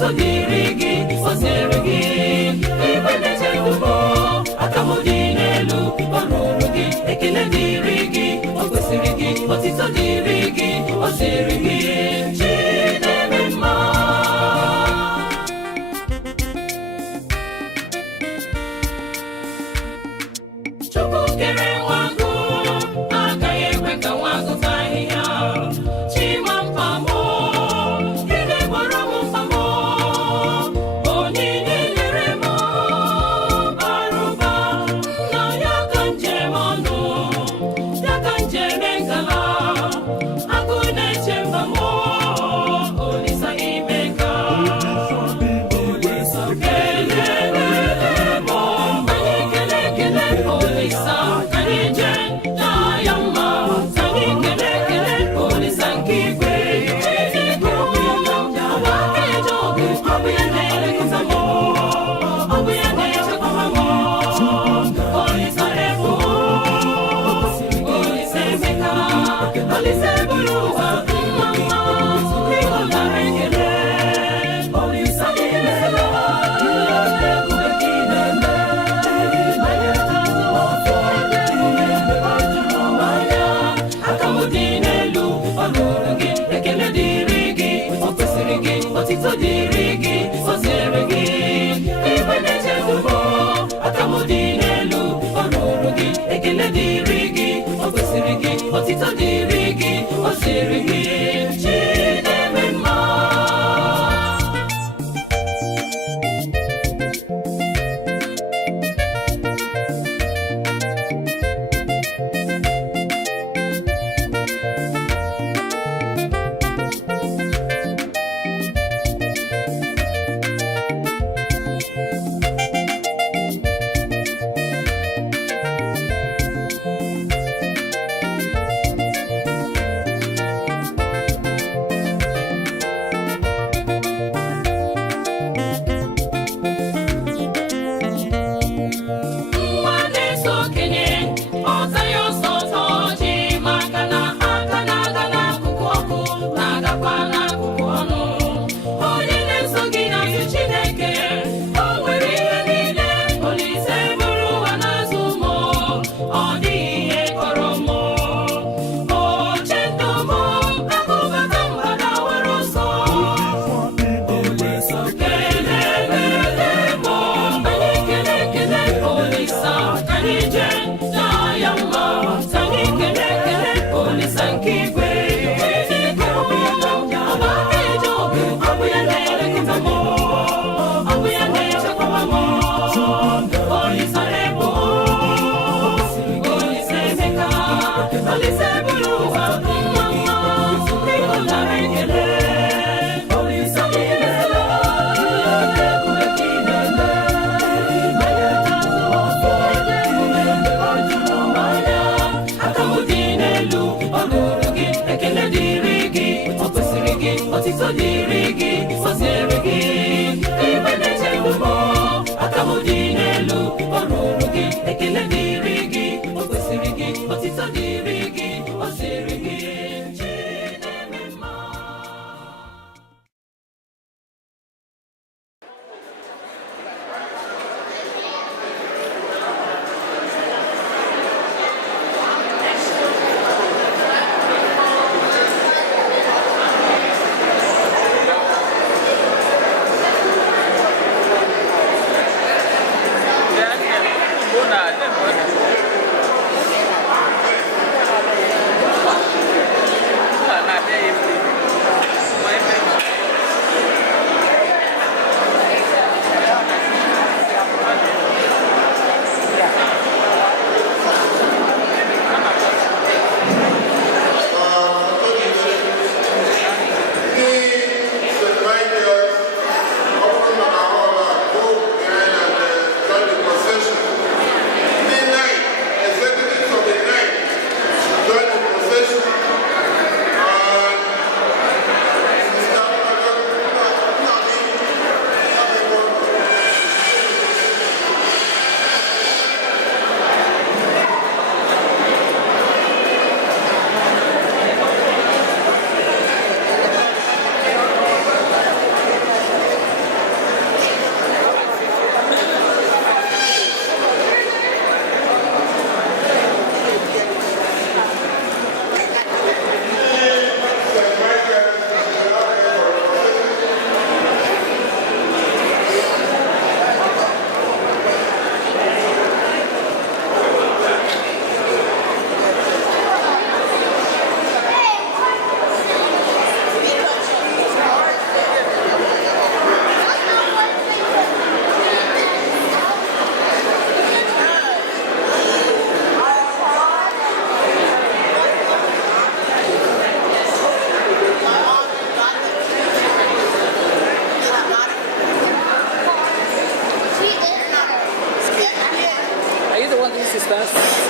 otito dịrị gị, o zere gị. Igwe na-eche ndụmọ, aka m dị n'elu, o ruru gị. Ekele dịrị gị, o kwesịrị gị. Otito dịrị gị, o zere gị. Chi na-eme mma. Chukwu kere nwagụ, agaghị ekwe ka nwagụ taa ahịhịa. Chima mpamo, ile gbara m mpamo. Onyinye nyere m bara ụba, na ya ka njem ọnụ, ya ka njem ngala. Agụ na-eche mpamo, Olisa ime ka. Olisa kelele m, anyị kele kele Olisa, anyị je na ya mma. Anyị kele kele Olisa nke igwe. Chineke obi ya ọba aka eje ọgụ, ọ bụ ya na-elekọta m, ọ bụ ya na-echekwaba m. Olisa ebu, Olisa emeka, Olisa eburu ụwa mma mma. Ịhụnara ekele, Olisa imela, ebube gị na-eme. Anya azụ ọfọ, ọ jụrụ m anya. Aka m dị n'elu, ọ ruru gị. Ekele dịrị gị, o kwesịrị gị. Otito dịrị gị, o zere gị. Igwe na-eche ndụmọ, aka m dị n'elu, ọ ruru gị. Ekele dịrị gị, o kwesịrị gị. Otito dịrị gị, o zere gị. Chi na-eme mma. Nwa na-eso okenye, ọza ya ọsọ ọsọ ji, maka na aka na-aga n'akụkụ ọkụ, na-agakwa n'akụkụ ọnụ. Onye na-eso gị n'azụ Chineke, o nwere ihe niile. Olise buru ụwa n'azụ ụmụ, ọ dịghị ihe kọrọ mụ. O chedo m, akụbata mgbada were ọsọ. Olisa kelele m, anyị kele kele Olisa, anyị je na ya mma. Anyị kele kele Olisa nke igwe. Chineke obi ya ọba aka eje ọgụ, ọ bụ ya na-elekọta m, ọ bụ ya na-echekwaba m. Olisa ebu, Olisa emeka, Olisa eburu ụwa mma mma. Ịhụnara ekele, Olisa imela, ebube gị na-eme. Anya azụ ọfọ, ọ jụrụ m anya. Aka m dị n'elu, ọ ruru gị. Ekele dịrị gị, o kwesịrị gị. Otito dịrị gị, o zere gị. Igwe na-eche ndụmọ, aka m dị n'elu, ọ ruru gị. Ekele dịrị gị, o kwesịrị gị. Otito dịrị gị, o zere gị. Chi na-eme mma. assistance.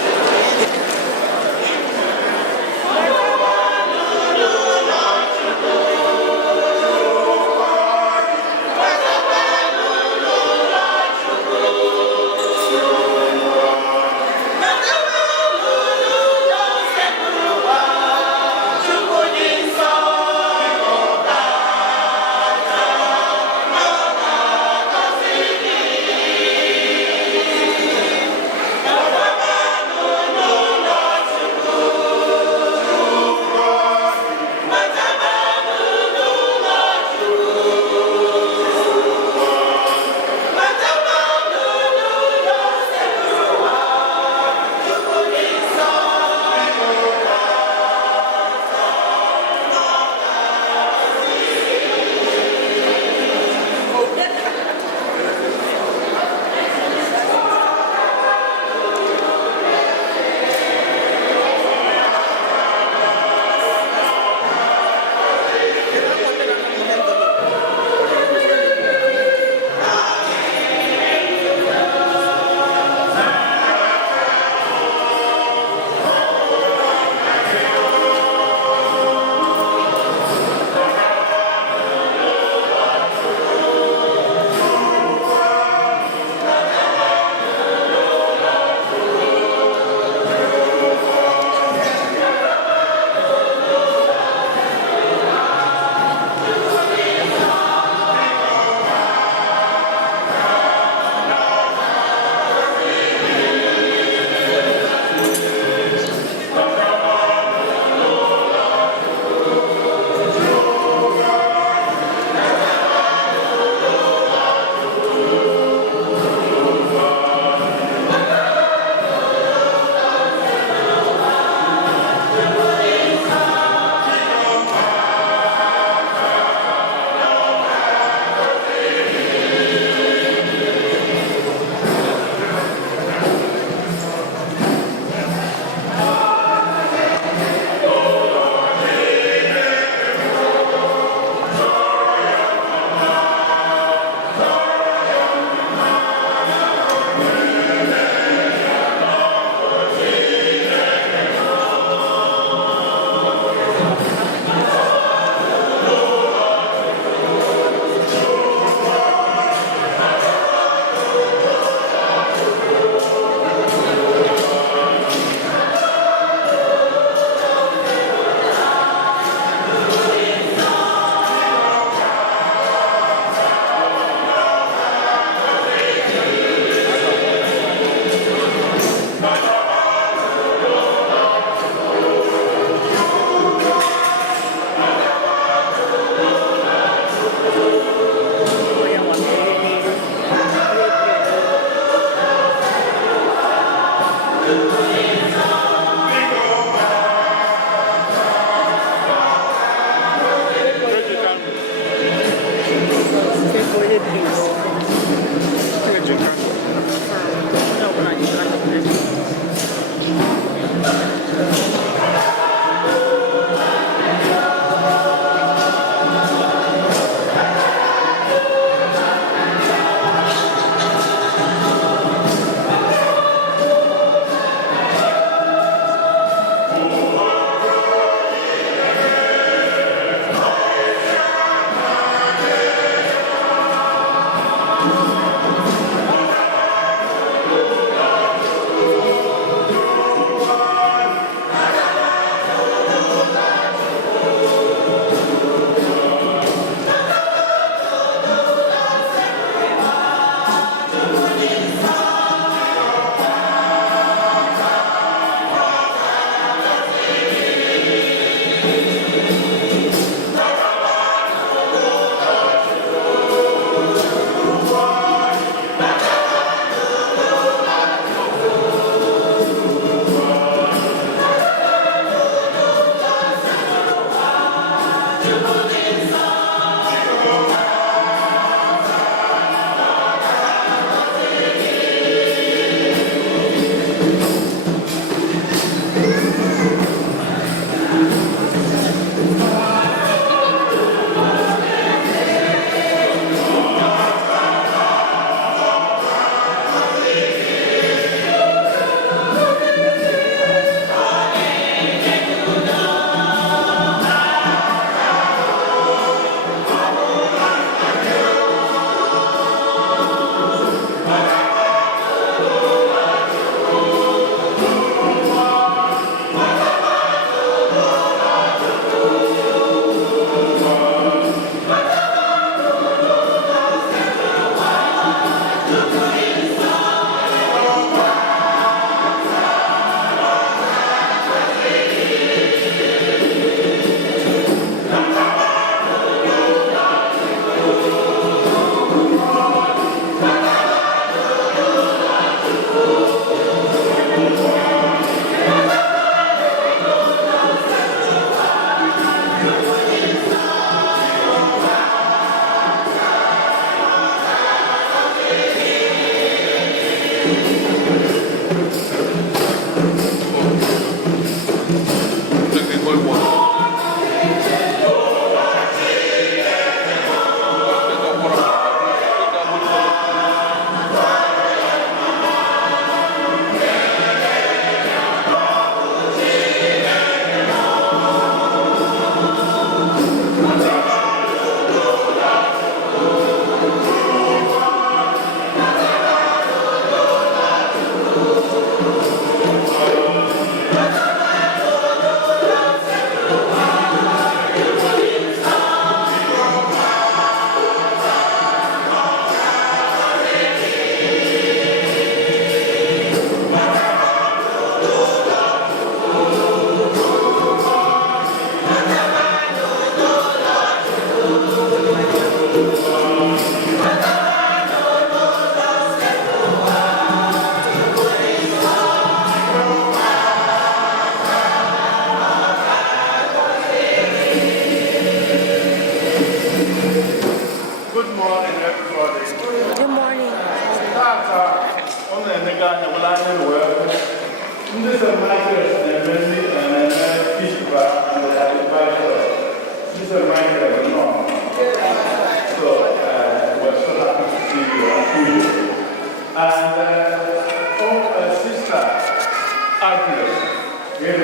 And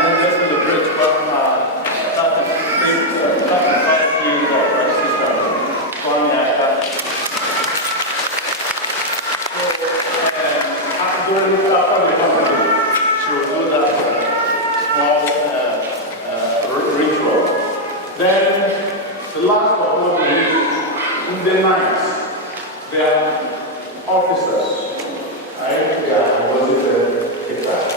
then just to the bridge from 35 years of resistance from Africa. So, after the company, she will do that small ritual. Then, the last of all, in the night, their officers, I was it a fact.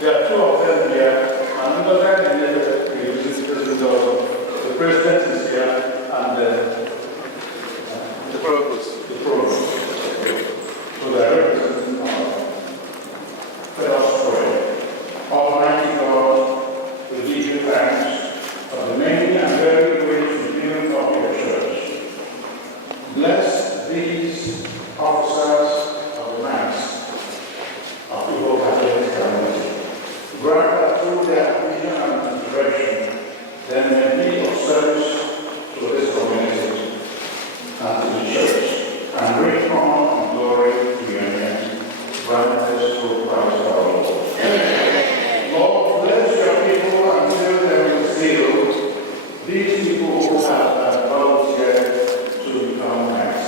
There are two of them here, and another guy the president is here, and the provost. So they are representing federal story. Almighty God, we give you thanks for the many and very great revealing of your church. Bless these officers of the Mass, of people Catholic community. Grant that through their vision and inspiration, they may be of service to this community and to the church, and bring honor and glory to your name. Grant this through Christ our Lord. Lord, bless your people and fill them with zeal. These people who have volunteered to become Mass.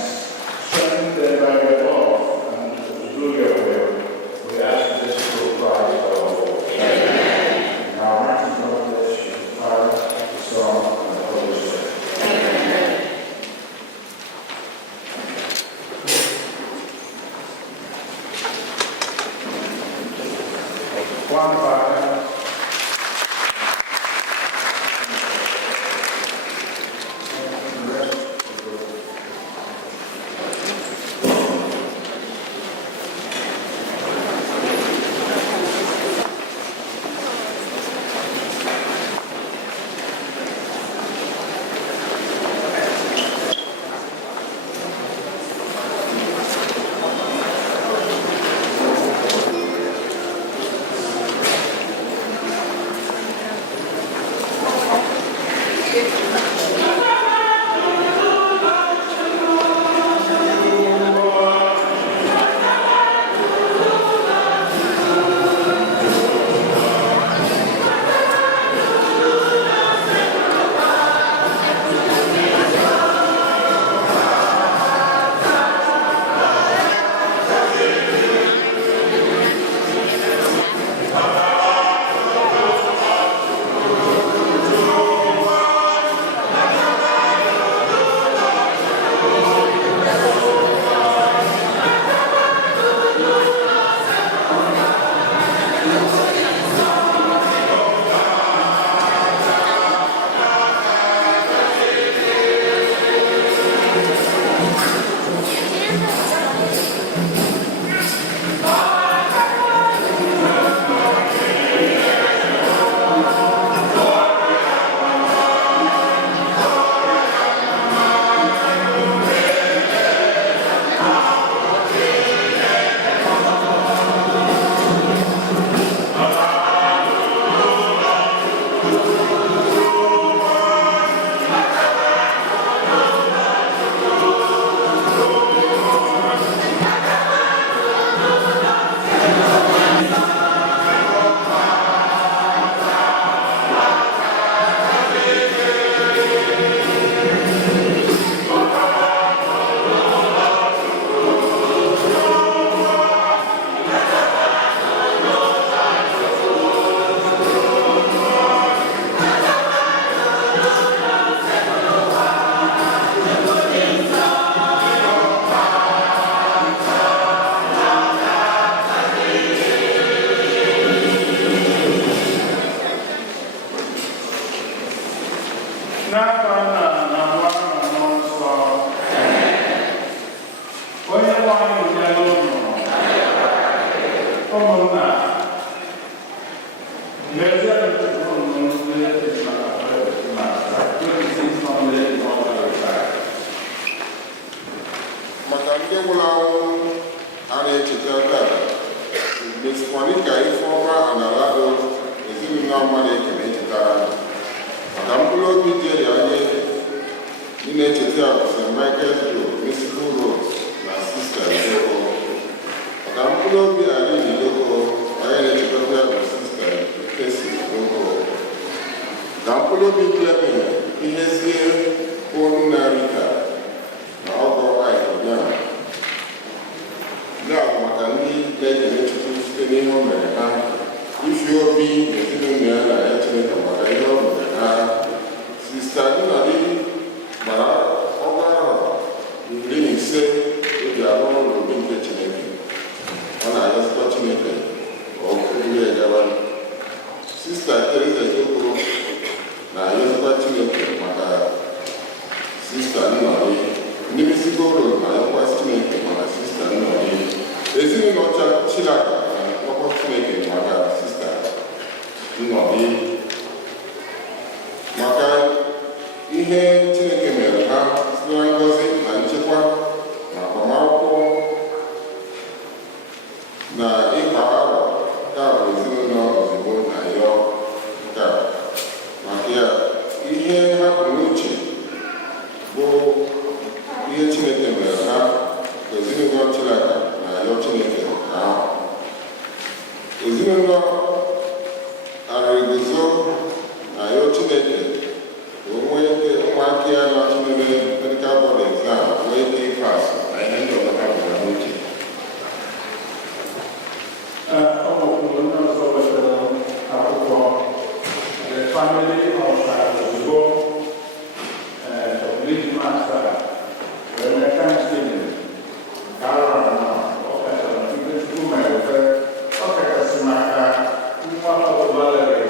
Strengthen them by your love and to do your will. We ask this through Christ our Lord. Amen. Now, mighty God, bless you, Father, the Son, and the Holy Spirit. Amen. One Father. Michael Michigan Road, mkpụrụ obi Clement Ihezie Onu Narika na ọgọ anyị ụnyaahụ. Ndị a bụ maka ndị na-ekele Chukwu site n'ihe o mere ha, ifi obi ezinụlọ ya na ya Chineke maka ihe o mere ha. Sista Nnadi gbara ọgba ahụ 15 eji arụ ọrụ n'obi nke Chineke. Ọ na-ayọsịkwa Chineke ka ọ bụrụ ya gawa. Sista Teresa Ekekoro na-ayọsịkwa Chineke maka Sista Nnọrị. Ndị Misigoro na-ayọkwa Chineke maka Sista Nnọrị. Ezinụlọ Chilaka na-ayọkwa Chineke maka Sista Nnọrị maka ihe Chineke mere ha site na ngọzi na nchekwa na agbamakwụkwọ na ịkpa arọ ka bụ ezinụlọ ozugbo na yọ nke a. Maka ya, ihe ha bụ n'uche bụ ihe Chineke mere ha ka ezinụlọ Chilaka na yọ Chineke ahụ. Ezinụlọ Arịguzo na yọ Chineke ka o nwee ike ụmụaka ya na-atụlere medical board exam nwee ike ịpas na ihe ndị ọzọ ha bụ n'uche. The family of Ozugbo, Lead Master, the Thanksgiving, Carol, Professor, Women, Professor Simaka, Valerie,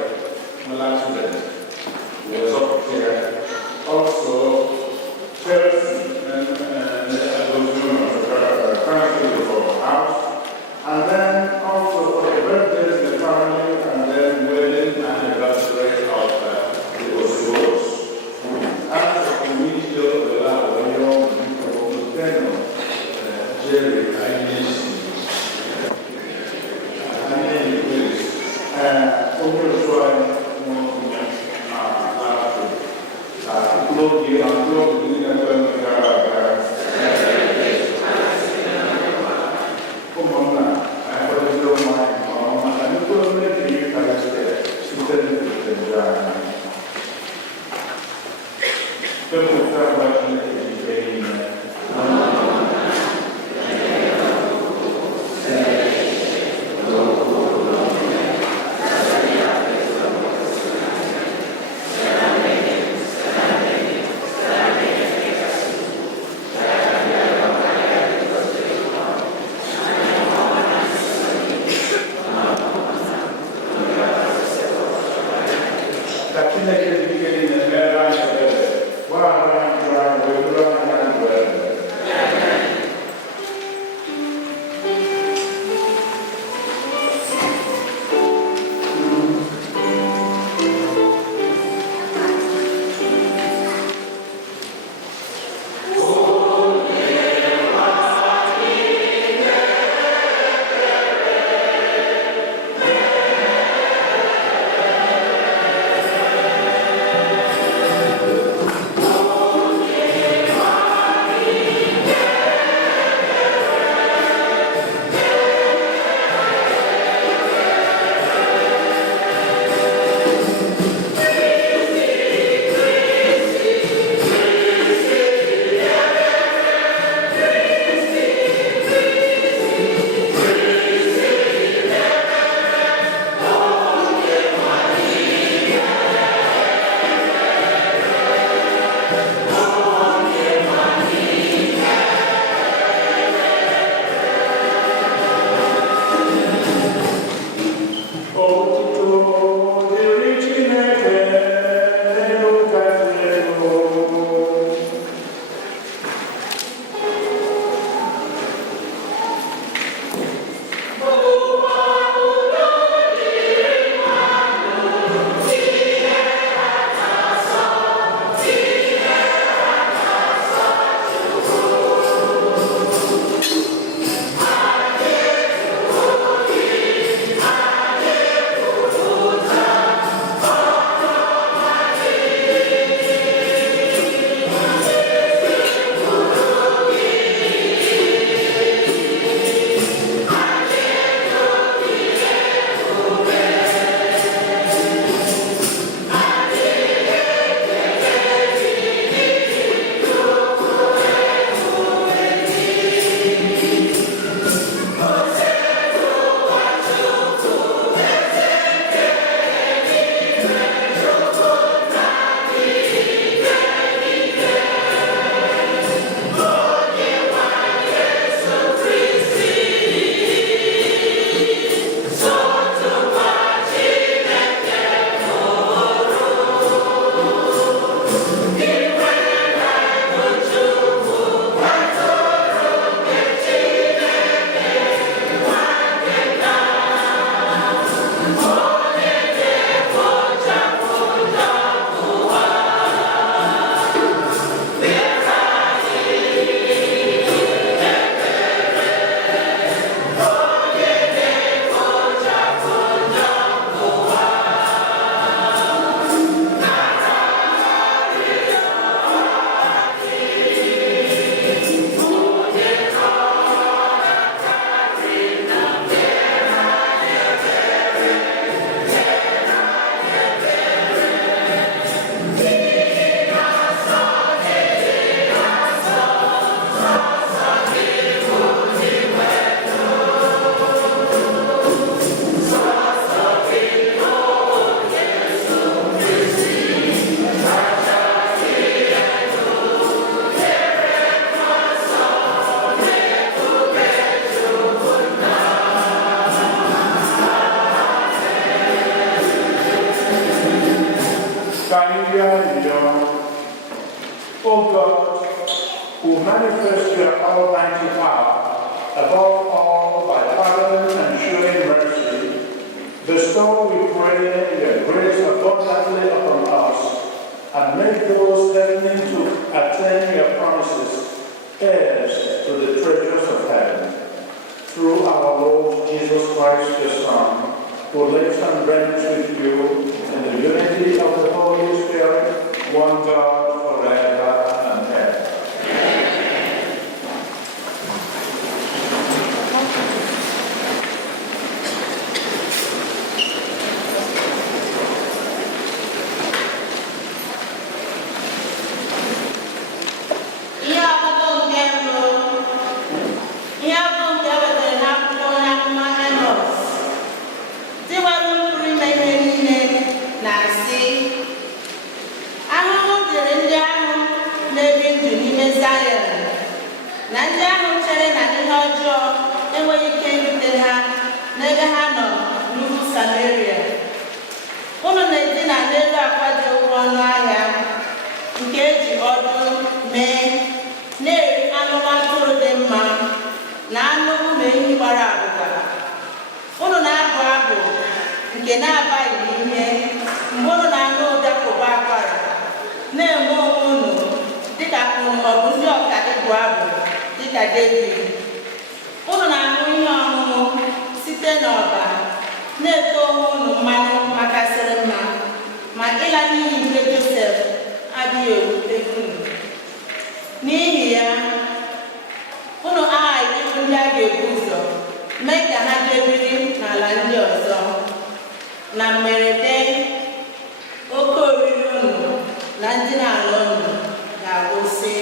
manifest your almighty power, above all by pardon and showing mercy, bestow, we pray, your grace abundantly upon us, and make those hastening to attain your promises heirs to the treasures of heaven. Through our Lord Jesus Christ, your Son, who lives and reigns with you in the unity of the Holy Spirit, one God, forever and ever. na ndị ahụ chere na ihe ọjọọ enweghị ike irute ha n'ebe ha nọ n'ugwu Samaria. Unu na-edina n'elu akwa dị oke ọnụ ahịa nke eji ọdụ mee, na-eri anụ atụrụ dị mma na anụ ụmụ ehi gbara abụba. Unu na-abụ abụ nke na-abaghị n'ihe mgbe unu na-anụ ụda kụba akwara, na-eme onwe unu dịka unu ọ bụ ndị ọka ịbụ abụ dịka David. Unu na-aṅụ ihe ọṅụṅụ site n'ọba, na-eto onwe unu mmanụ makasịrị mma, ma ịla n'iyi nke Josef adịghị ewute unu. N'ihi ya, unu aghaghị ịbụ ndị a ga-ebu ụzọ mee ka ha jee biri n'ala ndị ọzọ. Na mberede, oke oriri unu na ndị na-ala unu ga-akwụsị.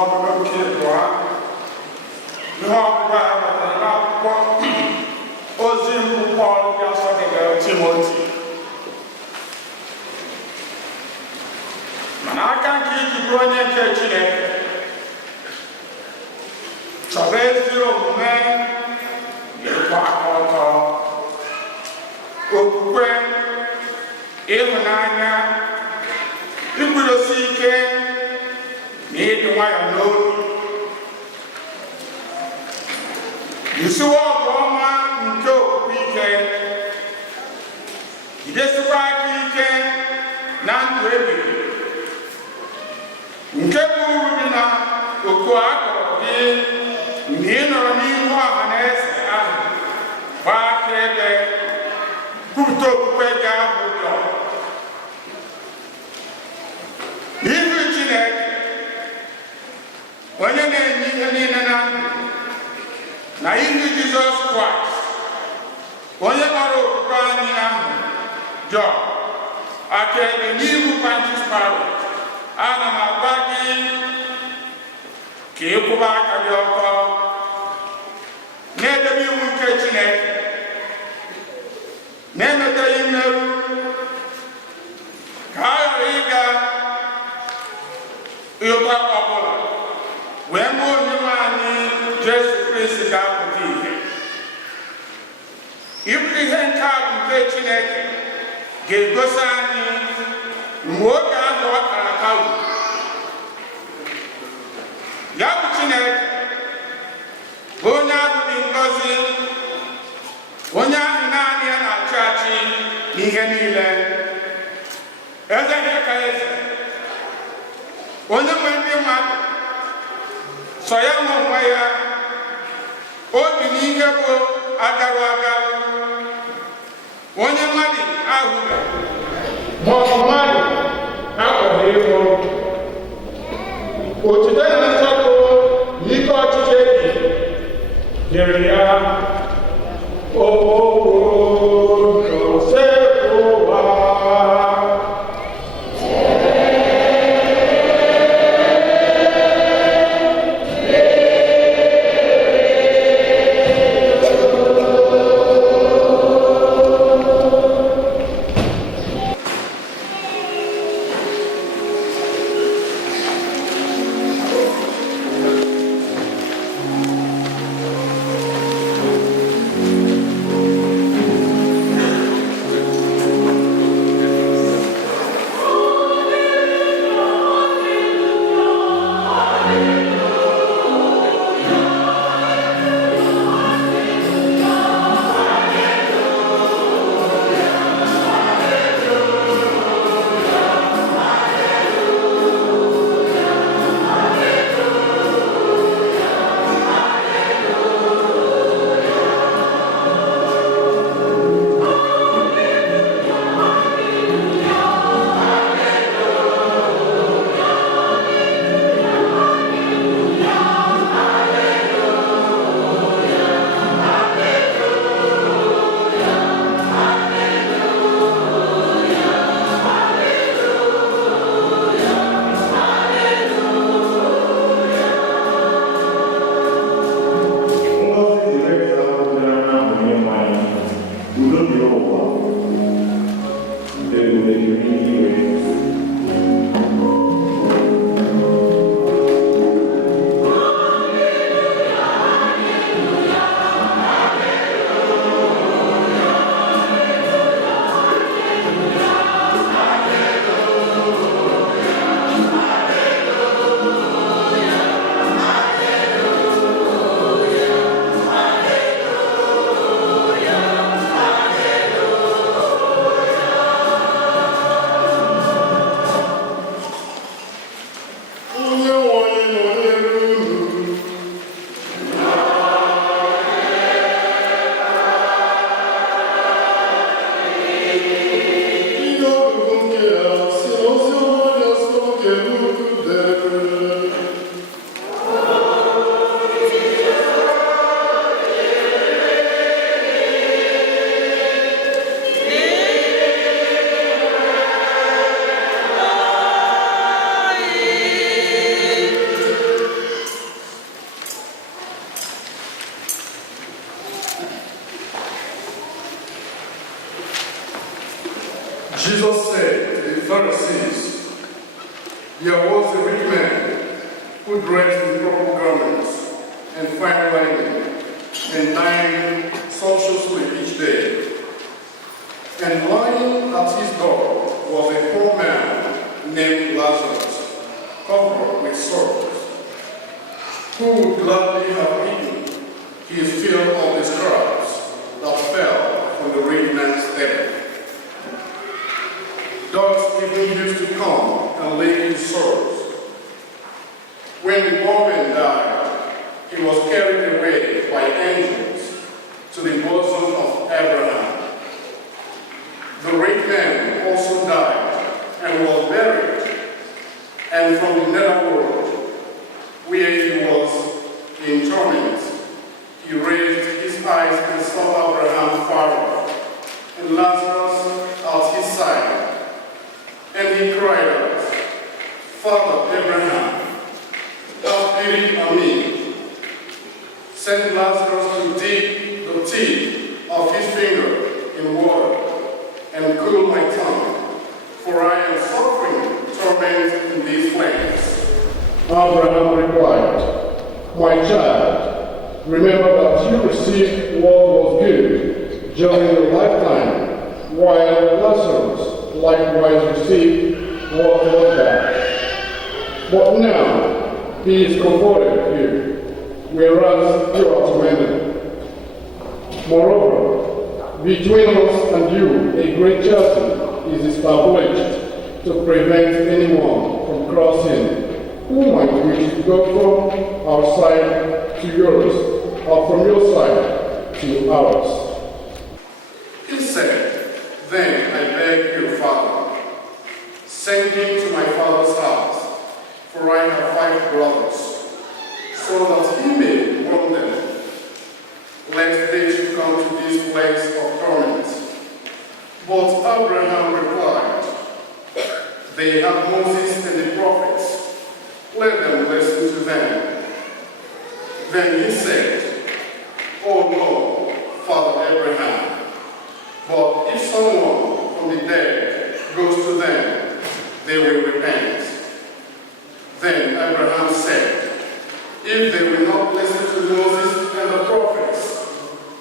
ọgụgụ nke ịbụọ ihe ọgụgụ a batara n'akwụkwọ ozi mbụ Pọl bịasọdebere Timoti mana aka nke iji bụrụ onye nke Chineke chọba ezi omume ịkwa aka ọtọ okwukwe ịhụnanya ikwudosi ike na ịdị nwayọ n'obi isiwa ọgụ ọma nke okwukwe ike jidesikwa aka ike na ndụ ebighị nke bụ uru dị na oku a kpọrọ gị mgbe ị nọrọ n'ihu ọha na eze ahụ gbaa akaebe kwupụta okwukwe gị ahụ dị ọrụ n'ihu Chineke onye na-enye ihe niile na ndụ na ihu Jizọs Kraịst onye gbara okwukwe anyị ahụ dị ọrụ akaebe n'ihu Pontius Pilate ana m agwa gị ka ị kwụba aka gị ọtọ na-edebe iwu nke Chineke na-emeteghị mmerụ ka a ghara ịga ịgba ọbụla wee mgbe Onyenwe anyị Jesu Kristi ga-apụta ihe ịbụ ihe nke a bụ nke Chineke ga-egosi anyị mgbe oge ahụ ọ kara aka uru ya bụ Chineke bụ onye ahụ dị ngọzi onye ahụ naanị ya na-achị achị n'ihe niile eze ihe ka eze onye nwe ndị mmadụ sọ ya nwe onwe ya obi n'ihe bụ agarụ agarụ onye mmadụ ahụbe ma ọ bụ mmadụ akpọrọ ịhụ otuto na nsọpụrụ na ike ọchịchị ebi dịrị ya Jesus said to the Pharisees, there was a rich man who dressed in purple garments and fine linen, and dined sumptuously each day. And lying at his door was a poor man named Lazarus, covered with sores, who would gladly have eaten his fill of the scraps that fell from the rich man's table. Dogs even used to come and lick his sores. When the poor man died, he was carried away by angels to the bosom of Abraham. The rich man also died and was buried, and from the netherworld, where he was in torment, he raised his eyes and saw Abraham far off, and Lazarus at his side. And he cried out, Father Abraham, have pity on me. Send Lazarus to dip the tip of his finger in water and cool my tongue, for I am suffering torment in these flames. Abraham replied, My child, remember that you received what was good during your lifetime, while Lazarus likewise received what was bad. But now he is comforted here, whereas you are tormented. Moreover, between us and you a great chasm is established to prevent anyone from crossing, who might wish to go from our side to yours, or from your side to ours. He said, Then I beg you, Father, send him to my father's house, for I have 5 brothers, so that he may warn them, lest they should come to this place of torment. But Abraham replied, They have Moses and the prophets, let them listen to them. Then he said, Oh no, Father Abraham, but if someone from the dead goes to them, they will repent. Then Abraham said, If they will not listen to Moses and the prophets,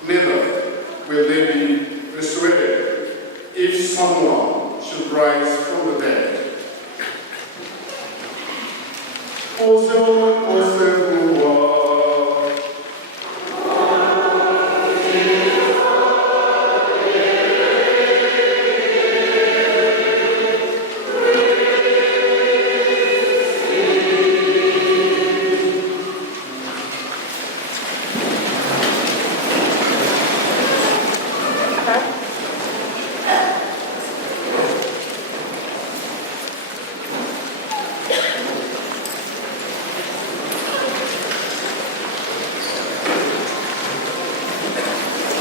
neither will they be persuaded if someone should rise from the dead.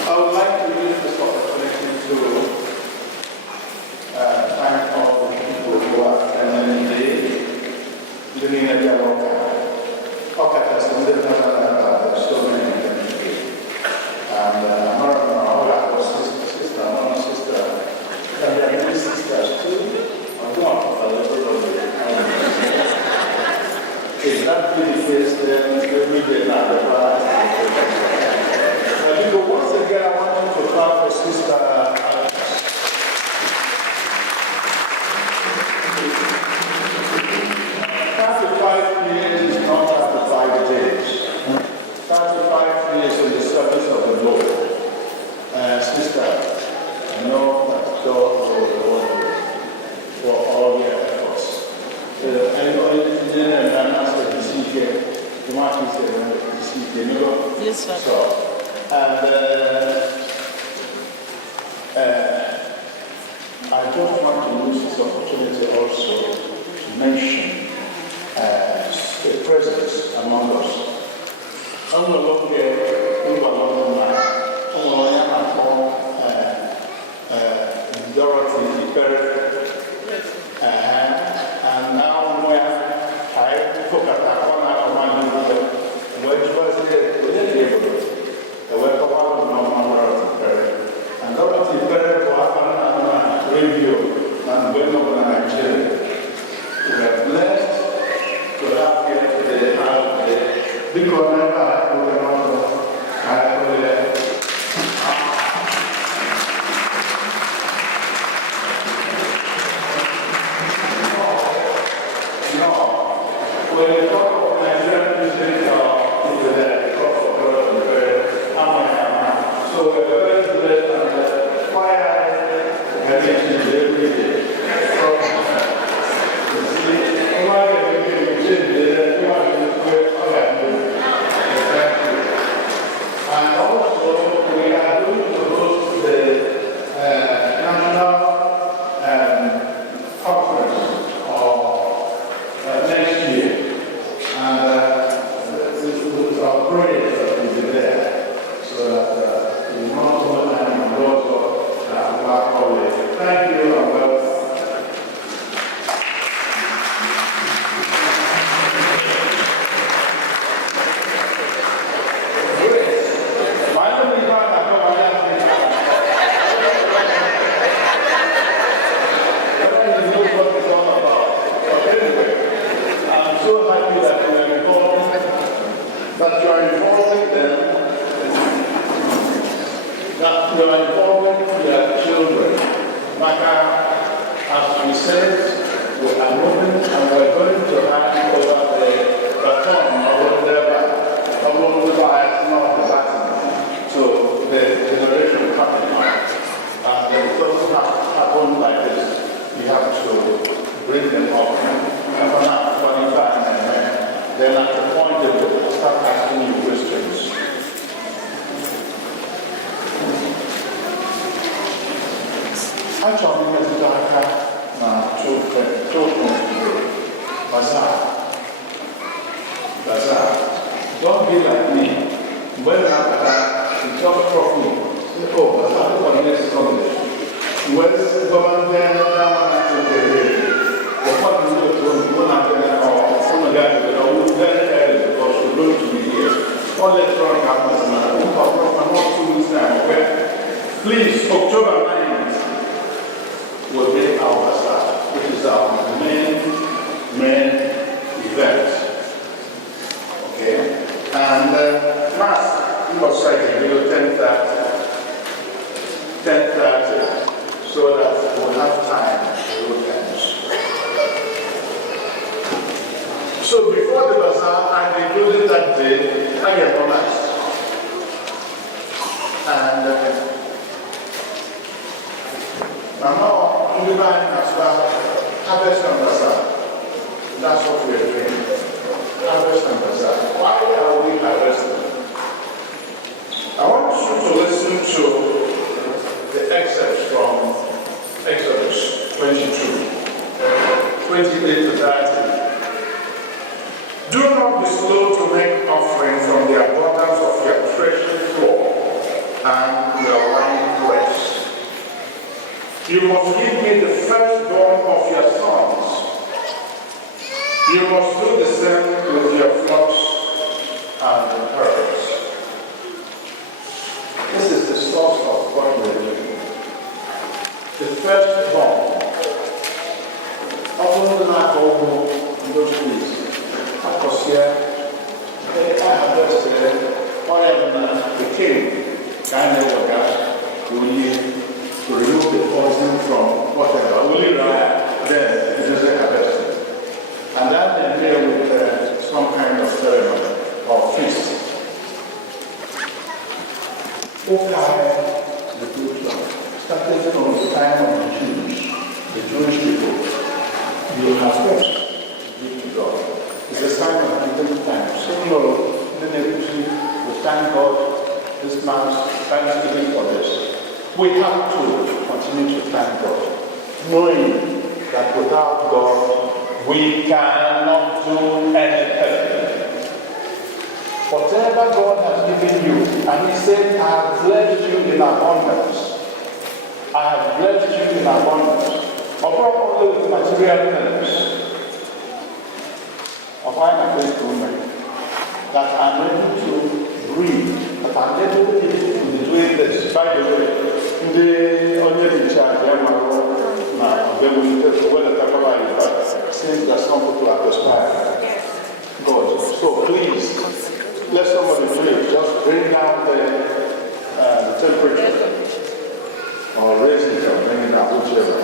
I would like to use this opportunity to thank all the people who are attending today, living in the local. So many and our sister, and there are many sisters too. If that be the case, then we will not once again, I want you to clap for Sister. 35 years is not 35 days. 35 years in the service of the Lord. Wally. Thank you and welcome. That you are involving them, that you are involving their children. Maka, as we said, we are moving and we are going to hand over the baton over the bias, not the baton, to the generation coming up. And it doesn't happen like this. You have to bring them up. And for now, 25 and then at the point they will start asking you questions. Actually, we have to Bazaar. Don't be like me. When you talk properly, say, oh, Bazaar, what is next Sunday? When the government then please, October 9th will be our Bazaar, which is our main event. Okay? And Mass, he was saying, we will 10:30, so that we'll have time to do things. So before the Bazaar, and including that day, I get bonus. And Mama, you buy as well, harvest and Bazaar. That's what we are doing. Harvest and Bazaar. Why are we harvesting? I want you to listen to the excerpts from Exodus 22, 28 to 30. Do not be slow to make offering from the abundance of your treasured flour and your wine press. You must give me the firstborn of your sons. You must do the same with your flocks and the herds. This is the source of what we're doing. The firstborn. Often the night over those weeks. Because here, I harvested whatever the king kind of got to remove the poison from whatever. Only right then it is a harvested. And that they made with some kind of ceremony or feast. Okay, the good Lord started from the time of the Jews, the Jewish people. You have first to give to God. It's a sign of different times. So, then we thank God this month, thanksgiving for this. We have to continue to thank God, knowing that without God, we cannot do anything. Whatever God has given you, and He said, I have blessed you in abundance. I have blessed you in abundance. Or probably with material things. Of I am going to women that I'm able to breathe, that I'm able to be doing this. By the way, the only in charge, they will tell you whether the cover is since that some people are perspiring. God. So please, let somebody please just bring down the temperature or raise it or bring it down, whichever.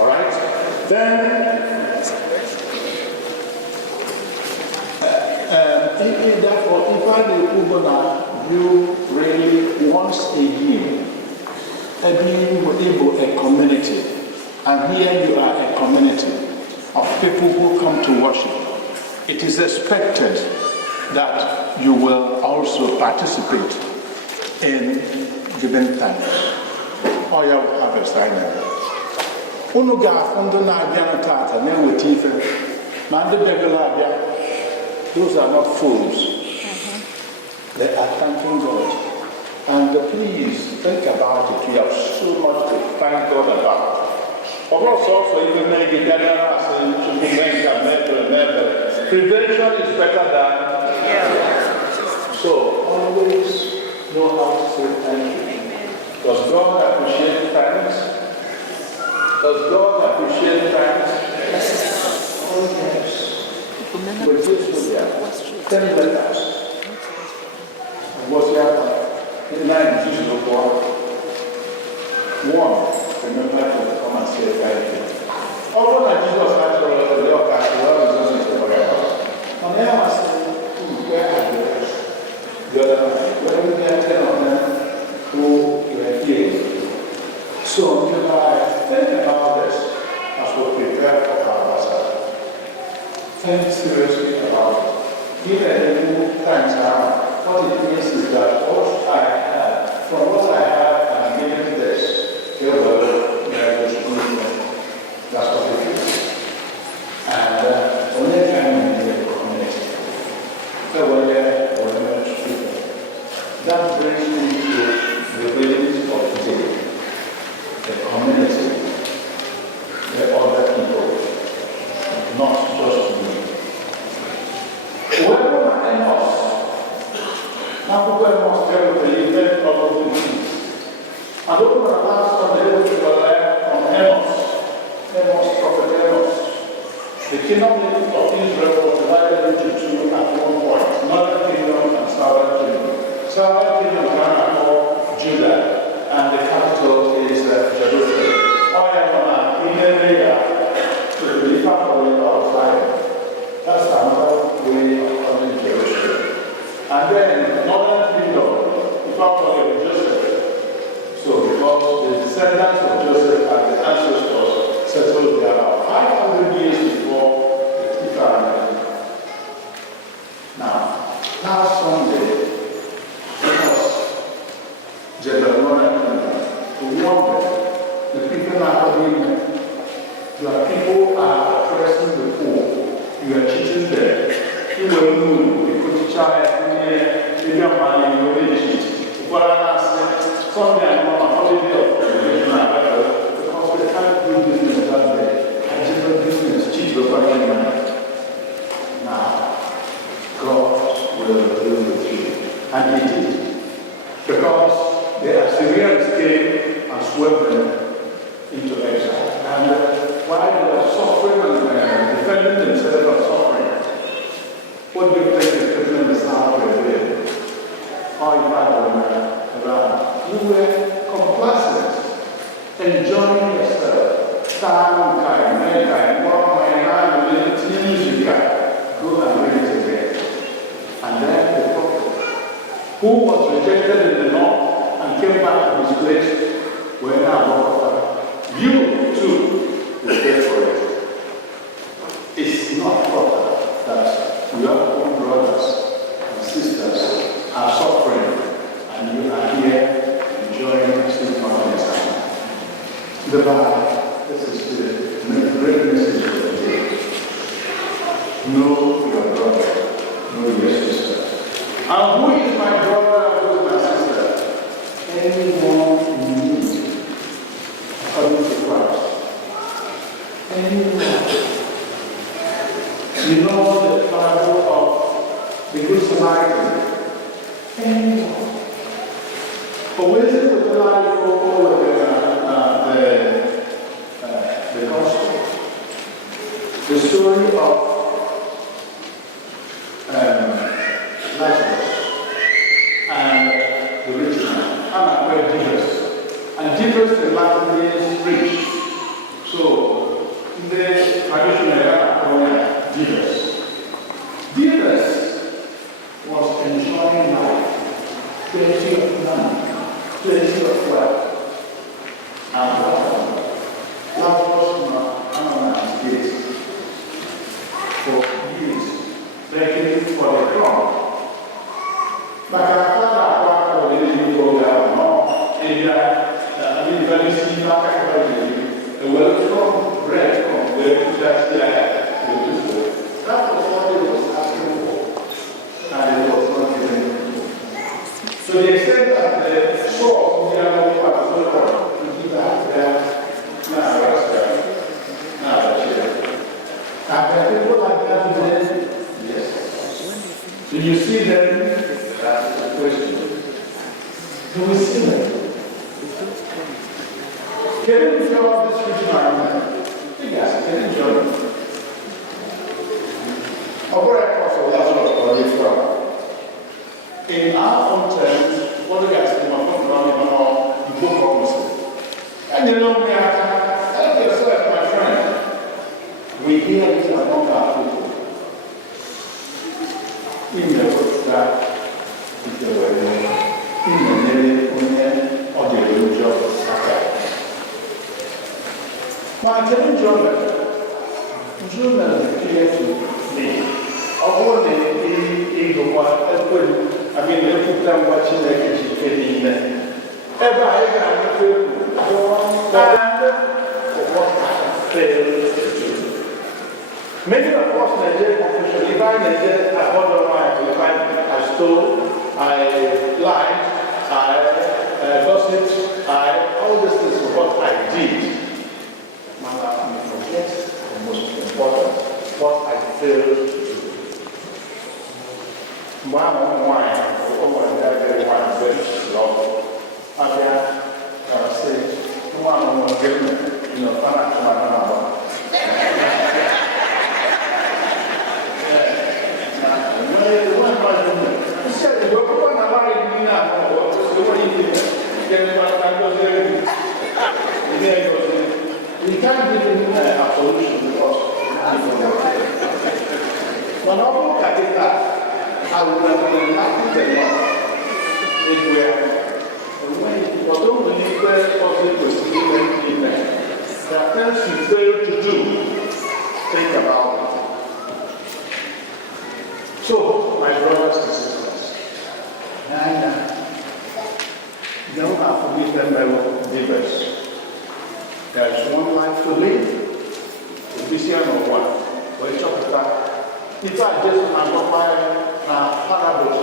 All right? Then, therefore, if I do really once a year, being able a community, and here you are a community of people who come to worship, it is expected that you will also participate in giving thanks. Oh, you will have a sign. Those are not fools. They are thanking God. And please, think about it, we have so much to thank God about. For us also, even make it general to prevent and prevention is better than So always know how to say thank you. Does God appreciate thanks? Does God appreciate thanks? Oh yes. With this we 10 letters. What's that? In 1904. One, remember to come and say thank you. Often that Jesus had to the occasion is forever. And then I said, where are the rest? The other night, when we get 10 of them who were healed. So, if I think about this as we prepare for our Passover, think seriously about it. Give a little thanks now. What it means is that what I have, from what I have, I'm giving this. That's what it is. And when they come in the community, that brings me to the beliefs of today, the community, the other people, not just me. Whoever I must, now people must tell the belief of the people. And over the last Sunday, we were learning from Amos, prophet Amos. The kingdom of Israel was divided into two at one point, northern kingdom and southern kingdom. Southern kingdom ran called Judah, and the capital is Jerusalem. I am in the area to the capital of Zion. That's another way of coming to Jerusalem. And then northern kingdom, the capital of Joseph. So because the descendants of Joseph and the ancestors settled there about 500 years before the Ephraim. Now, last Sunday, because Jeremiah wondered, the people are coming, your people are oppressing the poor, you are cheating them. You will know, you could try in your money, you will cheat. But I said, Sunday I'm on a holiday of because we can't do business that day. I just business, cheat the family money. Now, God will deal with you. And He did. Because the Assyrians came and swept them into exile. And while they were suffering and defending themselves from suffering, what do you think the Christian is now doing? How you find around? You were complacent, enjoying yourself. Time, one go and read it again. And then the prophet, who was rejected in the north and came back to his place, were now brought. You too will pay for it. It's not proper that your own brothers and sisters are suffering and you are here enjoying sweet mountains. The Bible, this is the great message of the day. Know your brother, know your sister. And who is my brother, who is my sister? Anyone in need, according to Christ. Anyone. You know the parable of the Good Samaritan. Anyone. But where is it with the life of the gospel? The story of Lazarus and the rich man. Anna were Dives. And Dives in Latin means rich. So the traditional called Dives. Dives was enjoying life, plenty of money, plenty of wealth. And what happened? Lazarus and his gates for years, begging for the crumb. But I thought I didn't go down. No, I mean, very simple, a well-from bread from where to just that was what he was asking for, and it was not given. So they said that the source of the animal parts of the body. You have that. Now, that's that. Now, that's it. Are there people like that today? Yes. Do you see them? That's the question. Do we see them? Can you enjoy this rich environment? Yes, can you enjoy it? In our own terms, what do you guys do? I'm not running you book promises. And you know me, I yourself, my friend. We hear it among our people. In the words that if they were in the name or the real job. My telling Jordan is clear to me. Although they go I mean, they put them watching the kitchen in there. Ever I got what I failed to do. Many of us Nigerian professionals, if I Nigerian, I hold on I stole, I lied, I gossiped, all these things are what I did. I forget the most important, what I failed to do. Why, very slow. I say, we can't give him a solution because when I look at it, I would have been nothing more if we are not really very positive in there. There are things you fail to do. Think about it. So, my brothers and sisters, you don't have to give them their believers. There is one life to live. To be seen or one. But it's up to that. If I just amplify parables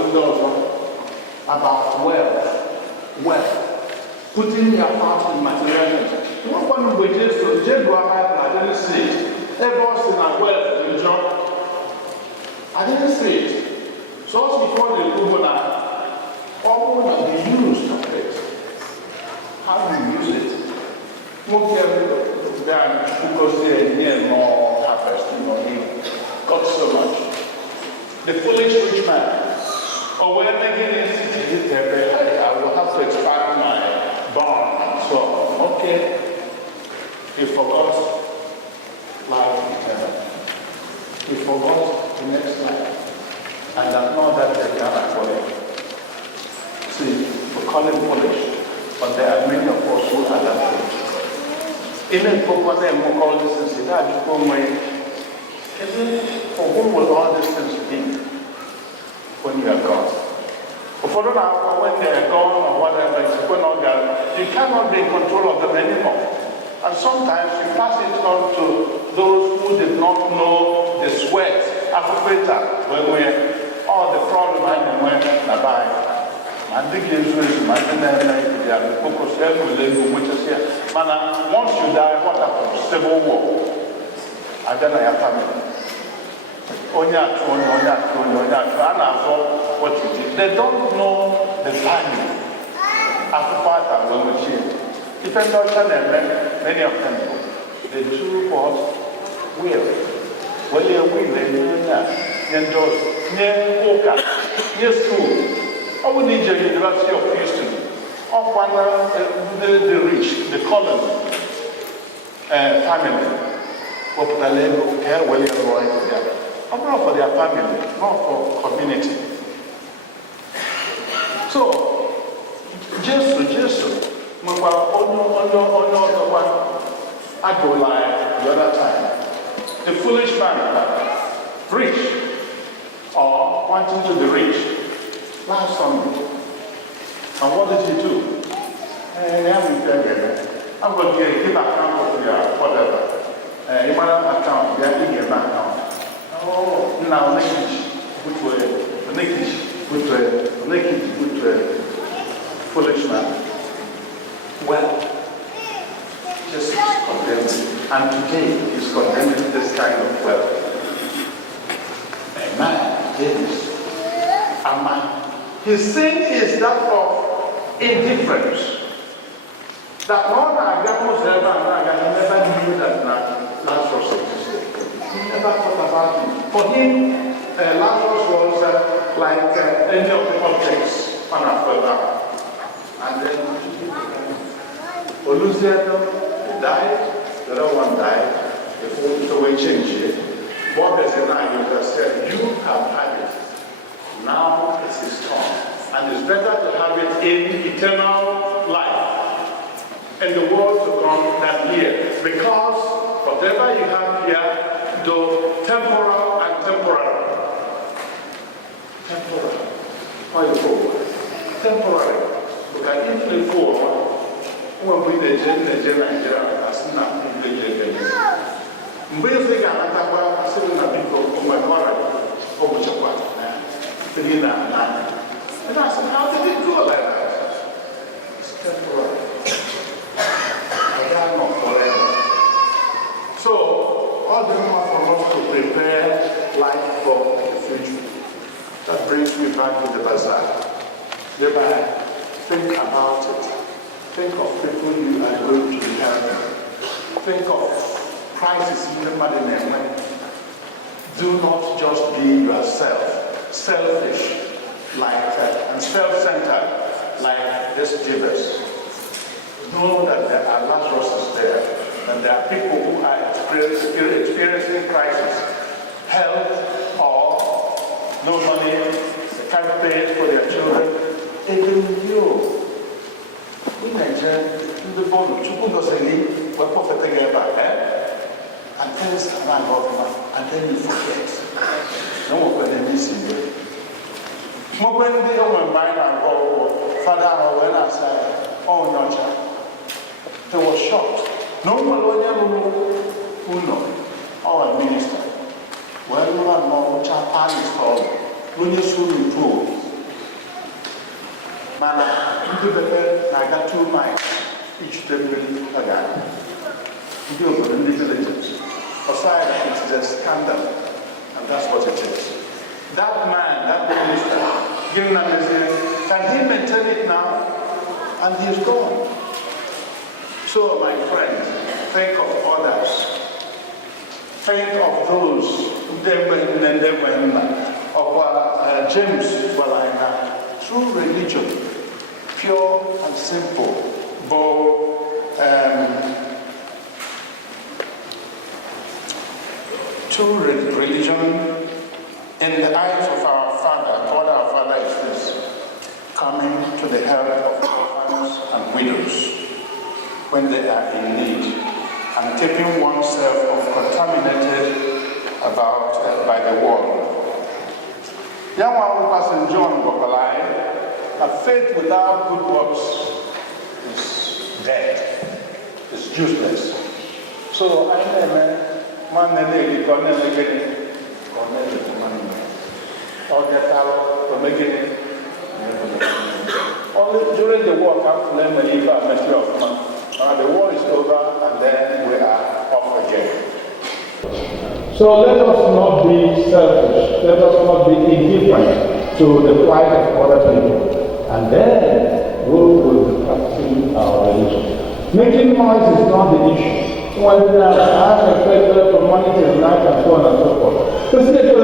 about wealth, putting your part in material things. One point we just to I didn't see it. Everyone's in a wealth in job. I didn't see it. So before the people all will be used of it. How do you use it? Because they need more harvest, he got so much. The foolish rich man, or when making a city, I will have to expand my barn. So, okay, he forgot life. He forgot the next life. And I know that they can afford it. See, we call him foolish, but there are many of us who are that foolish. Even for them who call this thing, that for whom will all these things be when you are gone? For when they are gone or whatever, you cannot be in control of them anymore. And sometimes you pass it on to those who did not know the sweat. When we all the problem and when bye. And the kids will once you die, what happens? Civil war. I don't know your family. What you did. They don't know the value. If I don't many of them, they do what will. Well, they will, near school. I would need your University of Houston. Of one the rich, the Collins family. Not for their family, not for community. So, Jesus, I go like the other time. The foolish man, rich, or wanting to be rich. Last Sunday. And what did he do? I'm going to give account of your whatever. You might have account, you have to give account. Oh, now, good way, good way, foolish man. wealth. Jesus condemned it. And today he's condemning this kind of wealth. A man, James, a man. His sin is that of indifference. That no Nagamus never knew that Lazarus existed. He never thought about it. For him, Lazarus was like any of the objects on a further. And then Olusegun died, the other one died. The way changed it. What does it now? You just said, you have had it. Now it's his turn. And it's better to have it in eternal life in the world to come than here. Because whatever you have here, though temporal and temporary. Temporary. How you call it? Temporary. Because if we go, when we Nigeria, as nothing they get. Mgbe ezi ga-anatakwa asịrị na biko ụmụakwara ọbụchakwa ndị na-ana. And I said, how did it go like that? It's temporary. But that's not forever. So, all the more for us to prepare life for the future. That brings me back to the bazaar. Thereby, think about it. Think of people you are going to help. Think of crisis in the money. Do not just be yourself, selfish, like and self-centered, like this Jabez. Know that there are Lazaruses there, and there are people who are experiencing crisis, health, or no money, they can't pay for their children. Even you, in Nigeria, the bond, Chukwu doesn't leave, what prophet get back, and things come and then you forget. No one can miss you. When they don't mind and go, Father, when I said, oh, no, child. They were shocked. No one who know, our minister. Well, no one knows Japan is called. When you should improve. Man, I got 2 miles. Each delivery again. You do the diligence. Aside, it's a scandal. And that's what it is. That man, that minister, giving a message, can he maintain it now? And he's gone. So, my friends, think of others. Think of those of James Balina. True religion, pure and simple, true religion in the eyes of our Father, God our Father is this: coming to the help of orphans and widows when they are in need, and keeping oneself uncontaminated by the world. Young one Pastor John Gopalai, a faith without good works is dead, is useless. So I never only during the war, the war is over and then we are off again. So let us not be selfish, let us not be indifferent to the plight of other people, and then we will be practicing our religion. Making noise is not the issue. When we are expected from morning till night and so on and so forth. So say that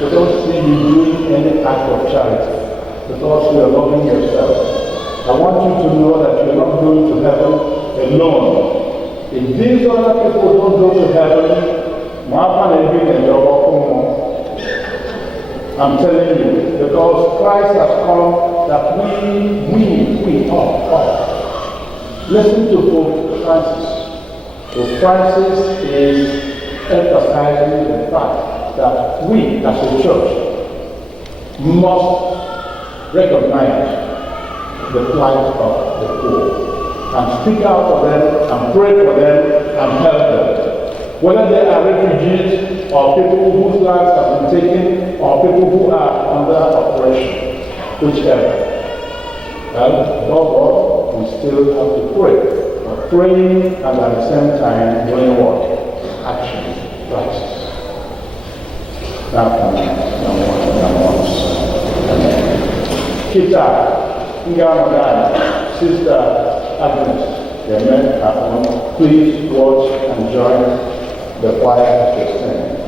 we don't see you doing any act of charity because you are loving yourself. I want you to know that you are not going to heaven alone. If these other people don't go to heaven, I'm telling you, because Christ has come that we all. Listen to Pope Francis. Pope Francis is emphasizing the fact that we as a church must recognize the plight of the poor and speak out for them and pray for them and help them. Whether they are refugees or people whose lives have been taken or people who are under oppression, whichever. Well, God we still have to pray. But praying and at the same time doing what? Action, practice. That one. Kita, Ngamadan, Sister Agnes, the men at home, please watch and join the choir to sing.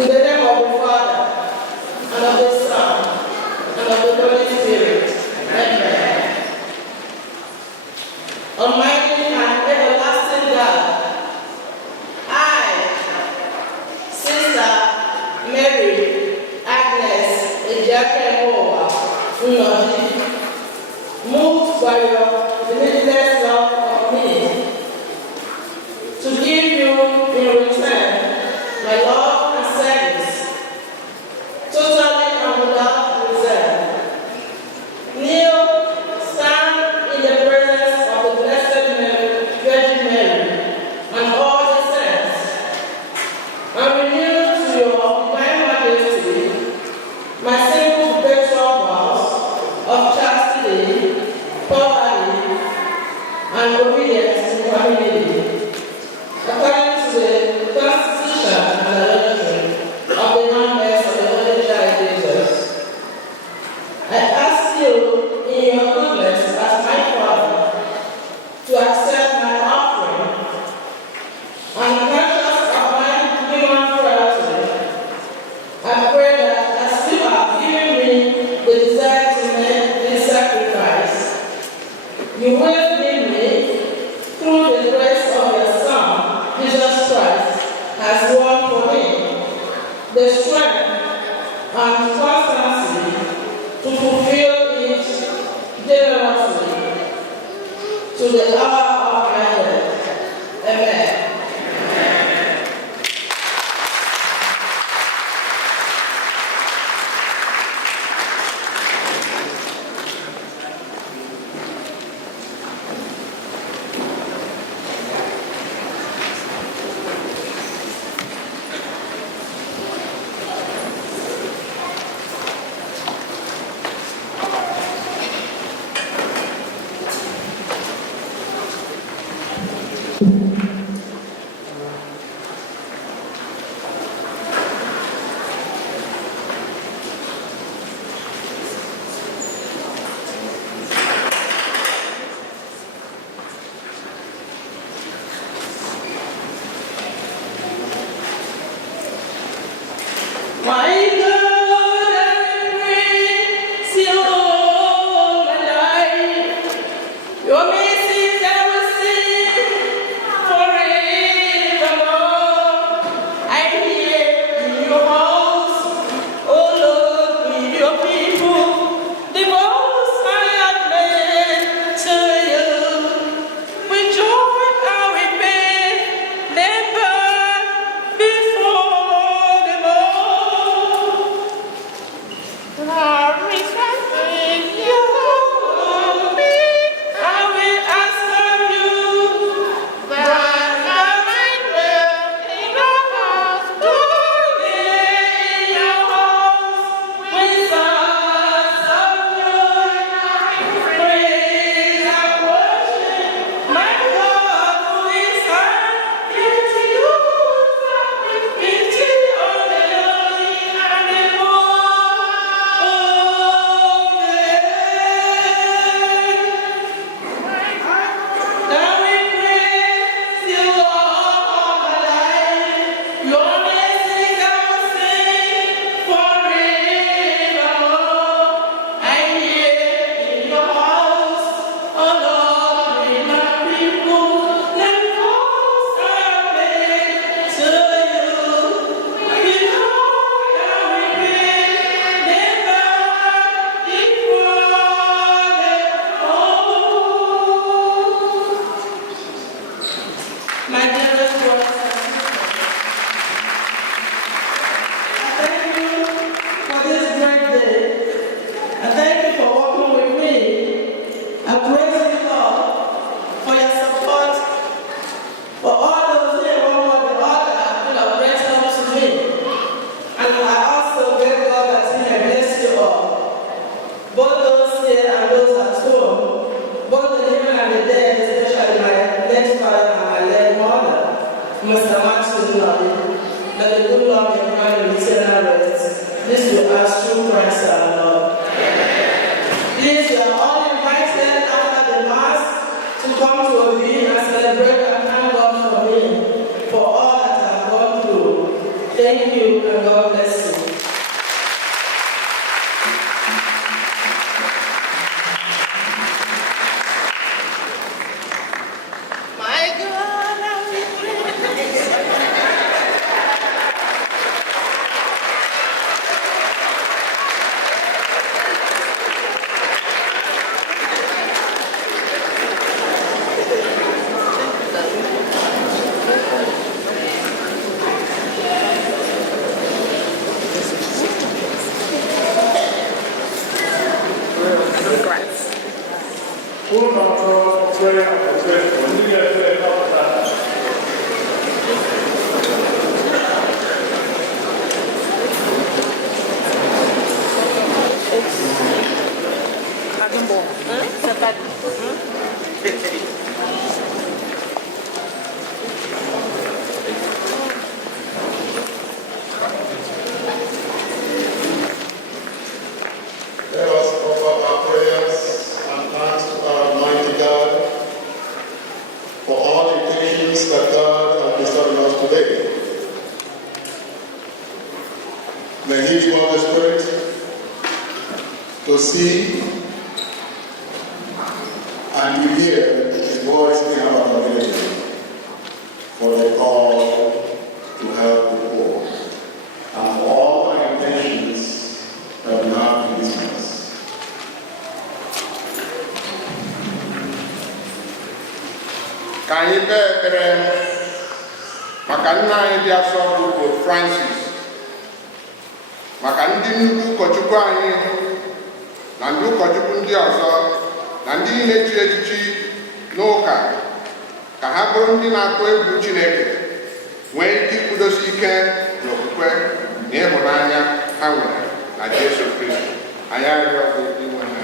In the name of the Father, and of the Son, and of the Holy Spirit. Amen. Almighty and everlasting God, I, Sister Mary Agnes Ejakemowa Nnoji, moved by your limitless love of me, to give you in return my love and service, totally and without reserve. Kneel, stand in the presence of the Blessed Mary, Virgin Mary, and all the saints, and renew to your divine majesty my simple perpetual vows of chastity, poverty, and obedience to family, according to the Constitution and the doctrine of the members of the Holy Child Jesus. I ask you, in your goodness as my Father, to accept my offering, and conscious of my human frailty, I pray that as you have given me the desire to make this sacrifice, you will give me, through the grace of your Son, Jesus Christ, has won for me the strength and constancy to fulfill it generously to the hour of my death. Amen. I praise you, Lord, for your support, for all those who in one way or the other have been of great help to me. And I also pray, God, that He may bless you all, both those here and those at home, both the living and the dead, especially my late father and my late mother, Mr. Matthew Nolly, that the good Lord may grant you eternal rest. This we ask through Christ our Lord. Please, you are all invited after the Mass to come to Obi and celebrate and thank God for me, for all that I have gone through. Thank you and God bless you. My God, how we praise. Full control, prayer, and prayer. When you get to the top of that, Let us offer our prayers and thanks to our Almighty God for all the patience that God has bestowed on us today. May He give us the Spirit to see and to hear His voice in our community for the call to help the poor and for all our intentions that we have in this Mass. Ka anyị kpee ekpere maka nna anyị dị asọ bụ Pope Francis, maka ndị nnukwu ụkọchukwu anyị na ndị ụkọchukwu ndị ọzọ na ndị niile chi echichi n'ụka, ka ha bụrụ ndị na-atụ egwu Chineke, nwee ike ikwudosi ike n'okwukwe na ịhụnanya ha nwere na Jesu Kristi. Anyị arịọ gị inwe ha.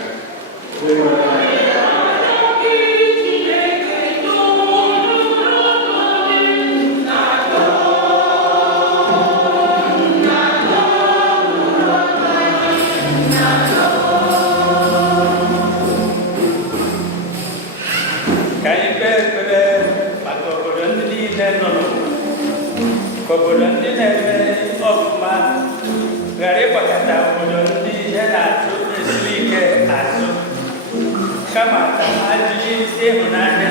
Ka anyị kpee ekpere maka obodo ndị niile nọ n'ụwa, ka obodo ndị na-eme ọfụma ghara ịgbakọta obodo ndị ihe na-atụ esiri ike azụ, kama ka ha jiri ịhụnanya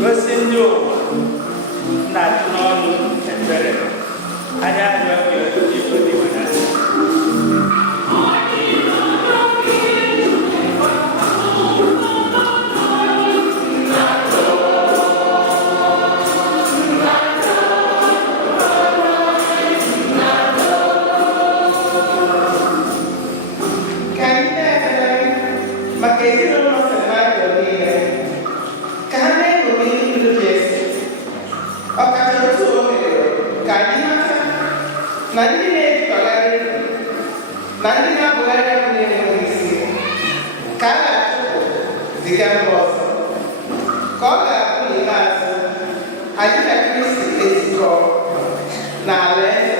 gosi ndị ụwa na-atụ n'ọnụ ekpere. Anyị arịọ gị Igbo dị ịhụnanya. Maka ezinụlọ Senator niile, ka ha na-eṅomi ndụ Jesu, ọkacha otu o mere ka anyị mata na ndị na-ezitọgharị ndụ na ndị na-abụgharị abụ na-enweghị isi ka a ga-achụpụ ziga mba ọzọ, ka ọ ga-abụ n'ikpeazụ anyị na Kristi ezikọ n'ala eze.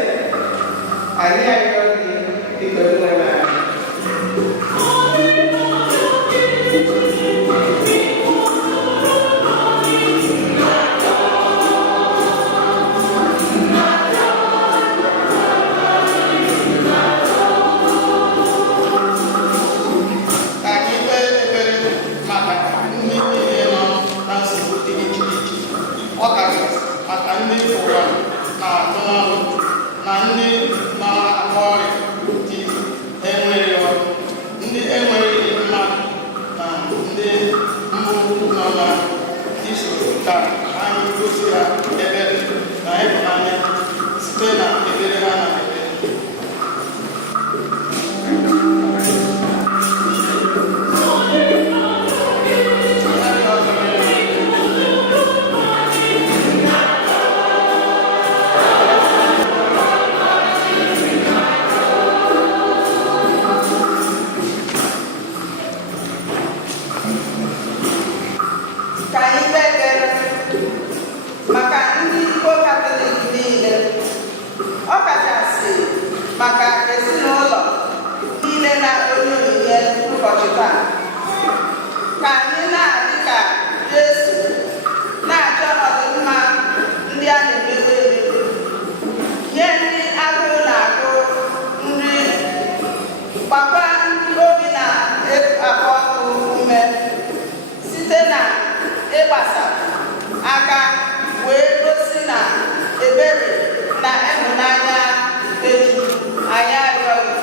Anyị arịọ gị biko nwe na anyị. na ndị na-akọ ọrịa dị enweghị ọrụ, ndị enweghị mmadụ na ndị mbụ nọ na iso ka anyị gosi ha ebere na ịhụnanya site na ekpere ha na-ekpe. a ka anyị na-adị ka Jesu na-achọ ọdịmma ndị a na-emegbu emegbu, nye ndị agụụ na-agụ nri, gbakwa ndị obi na-akpọ ọkụ ume site na ịgbasa aka wee gosi na ebere na ịhụnanya eju anyị arịọghị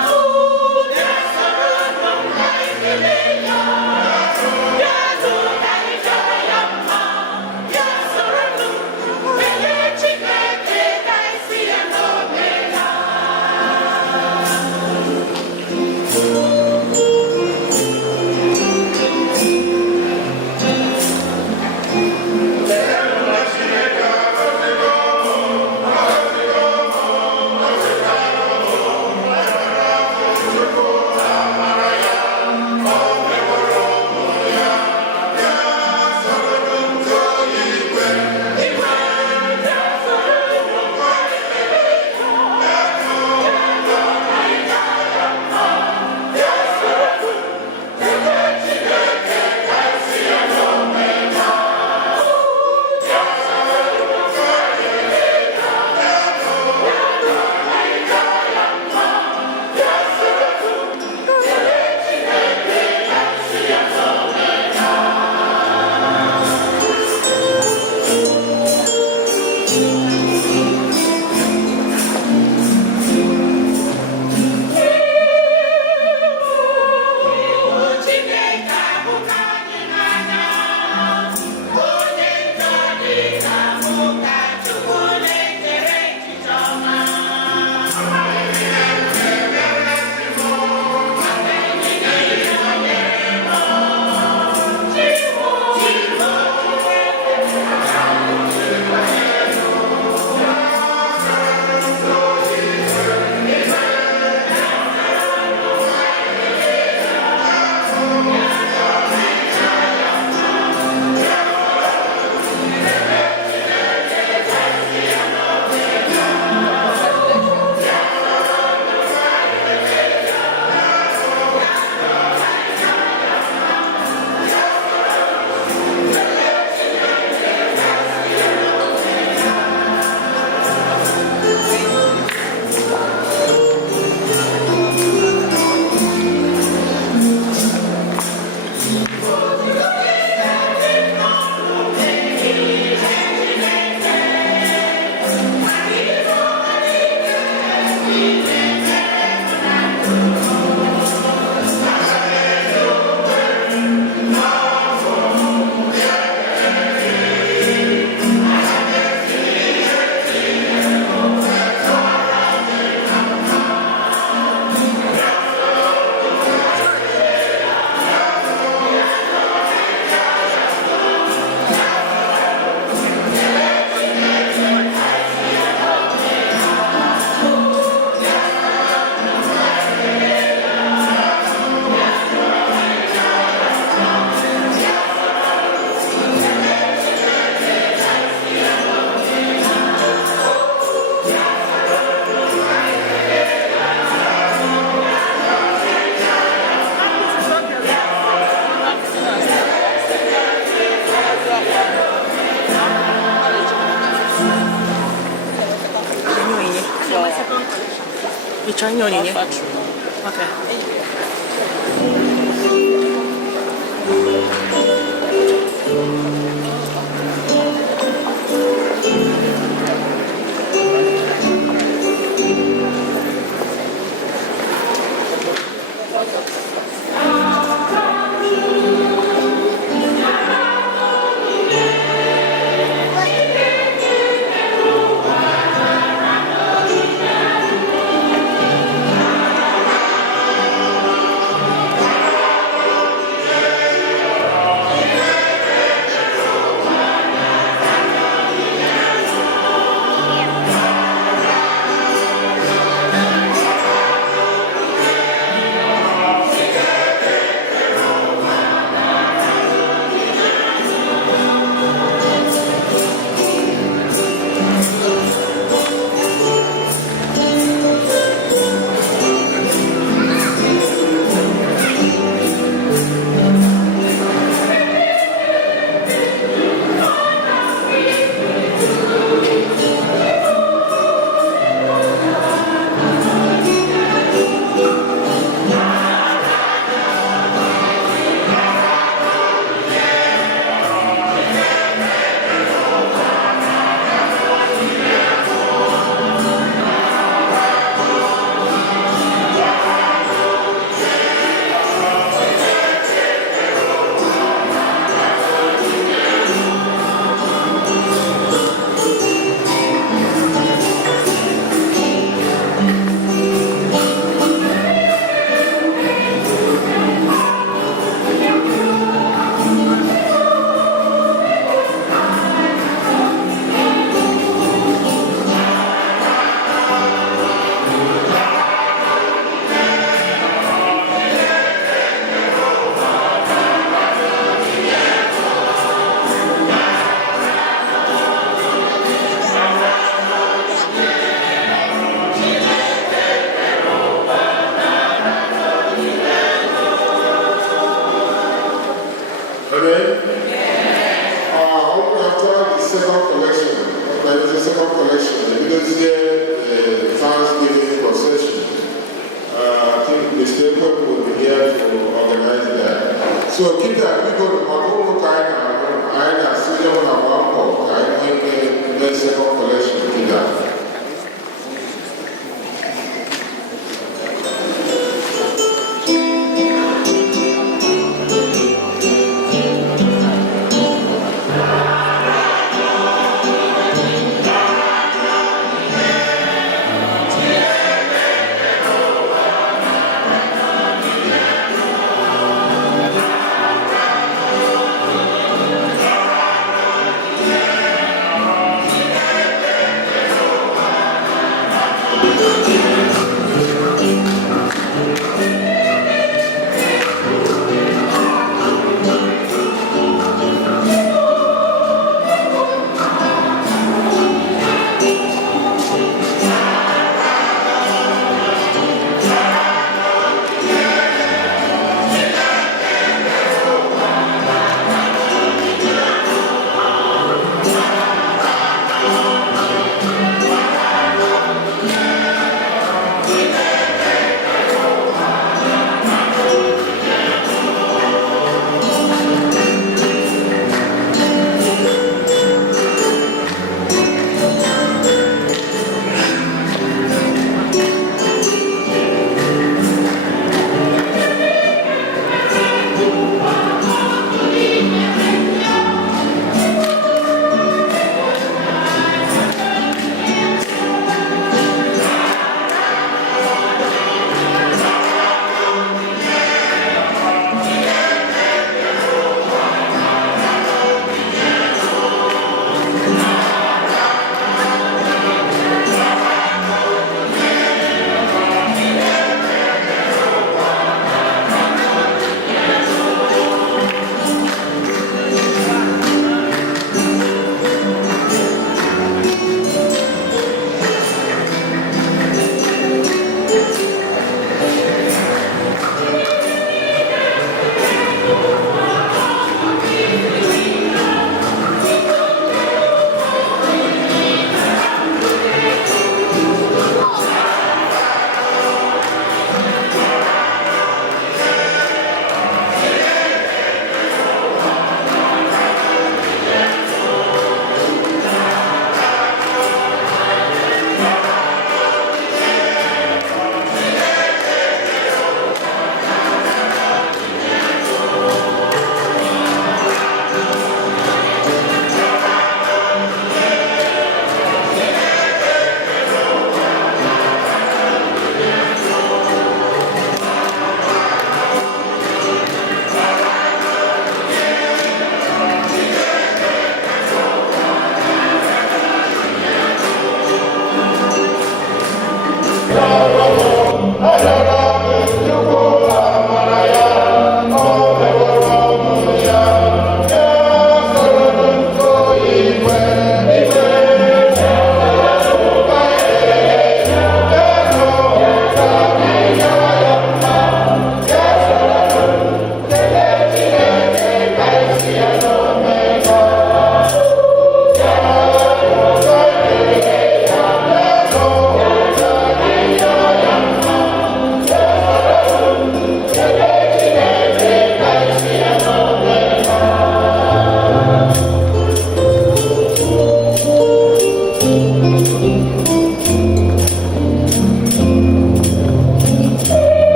Oh Ị chọrọ inye onyinye? Okay. So keep that. We go to Makoko Kaina, I see them on one call. I think the second collection. Keep that.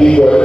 Thank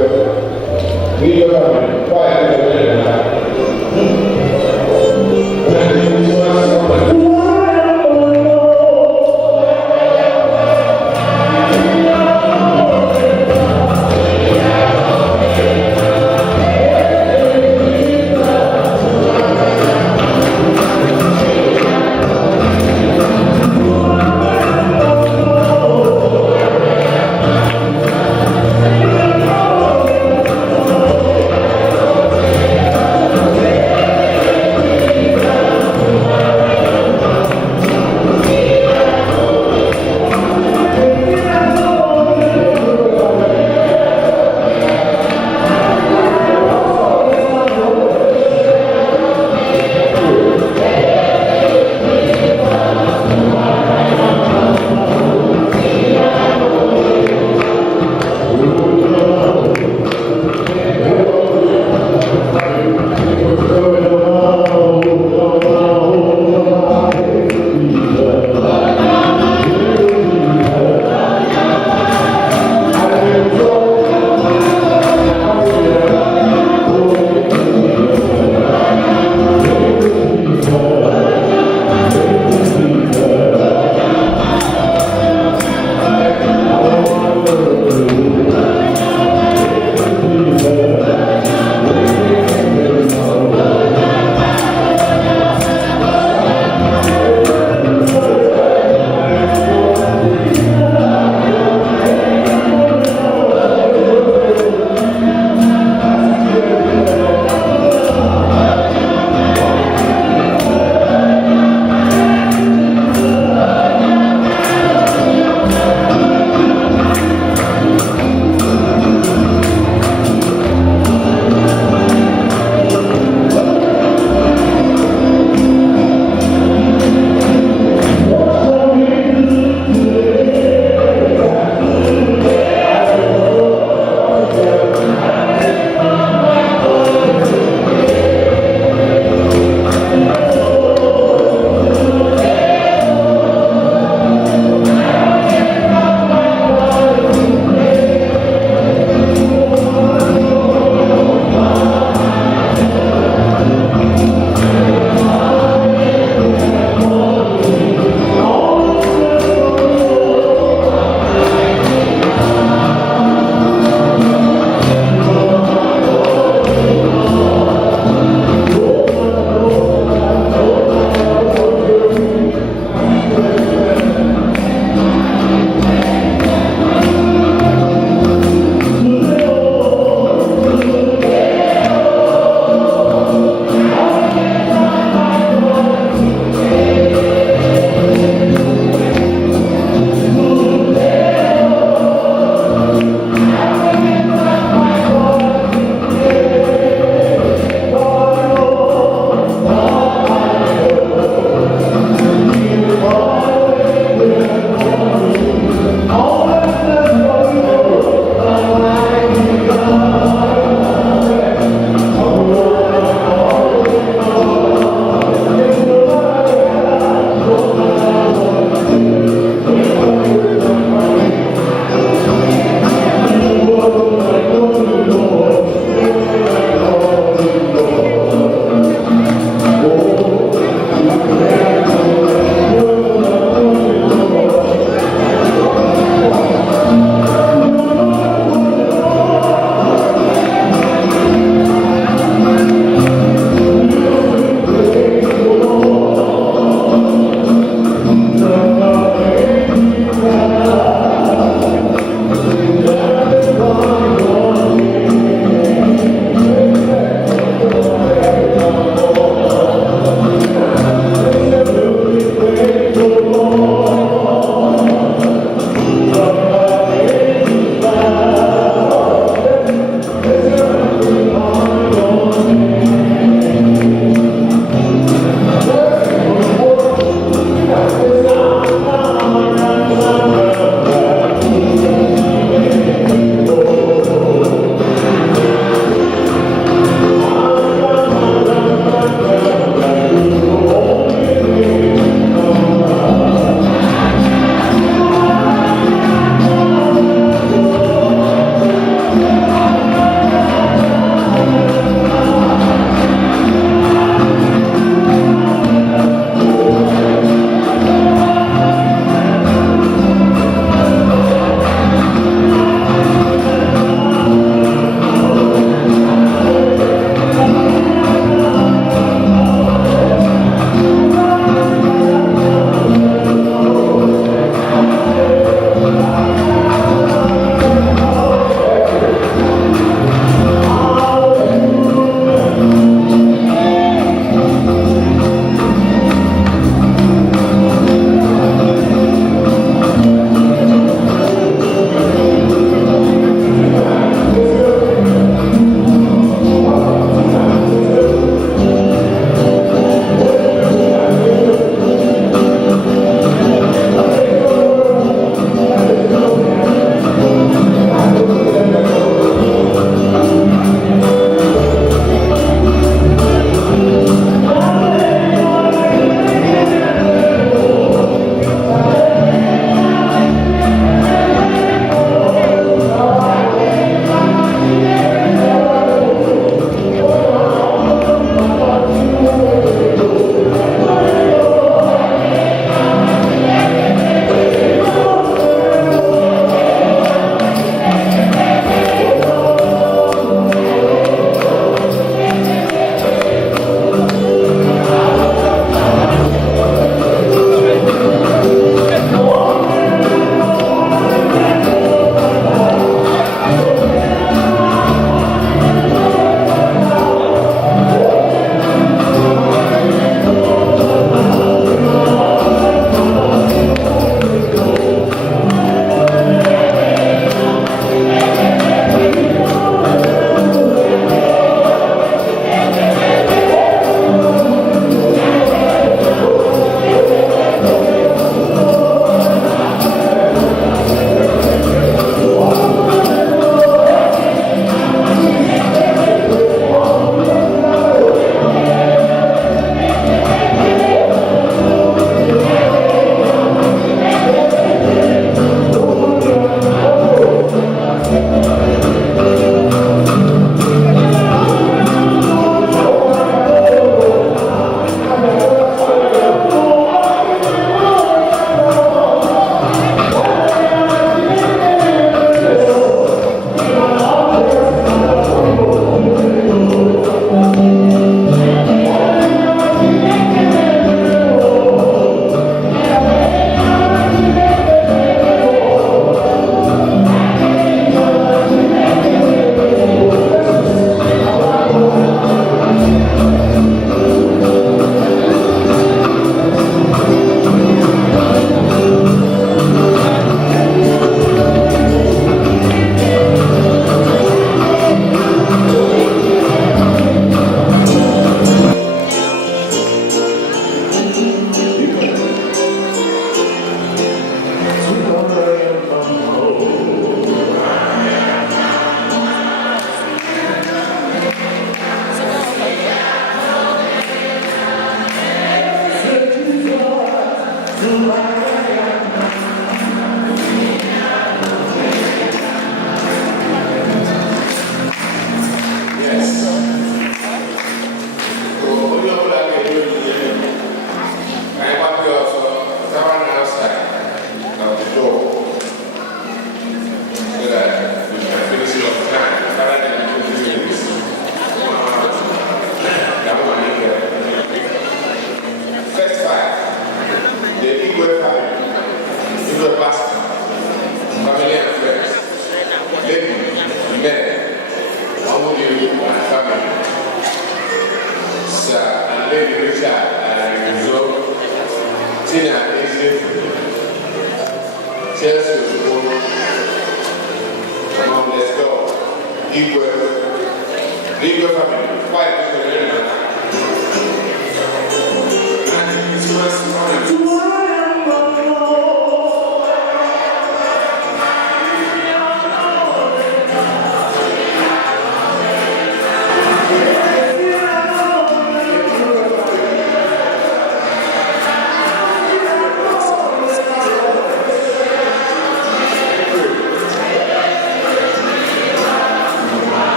Igwe family, quite different.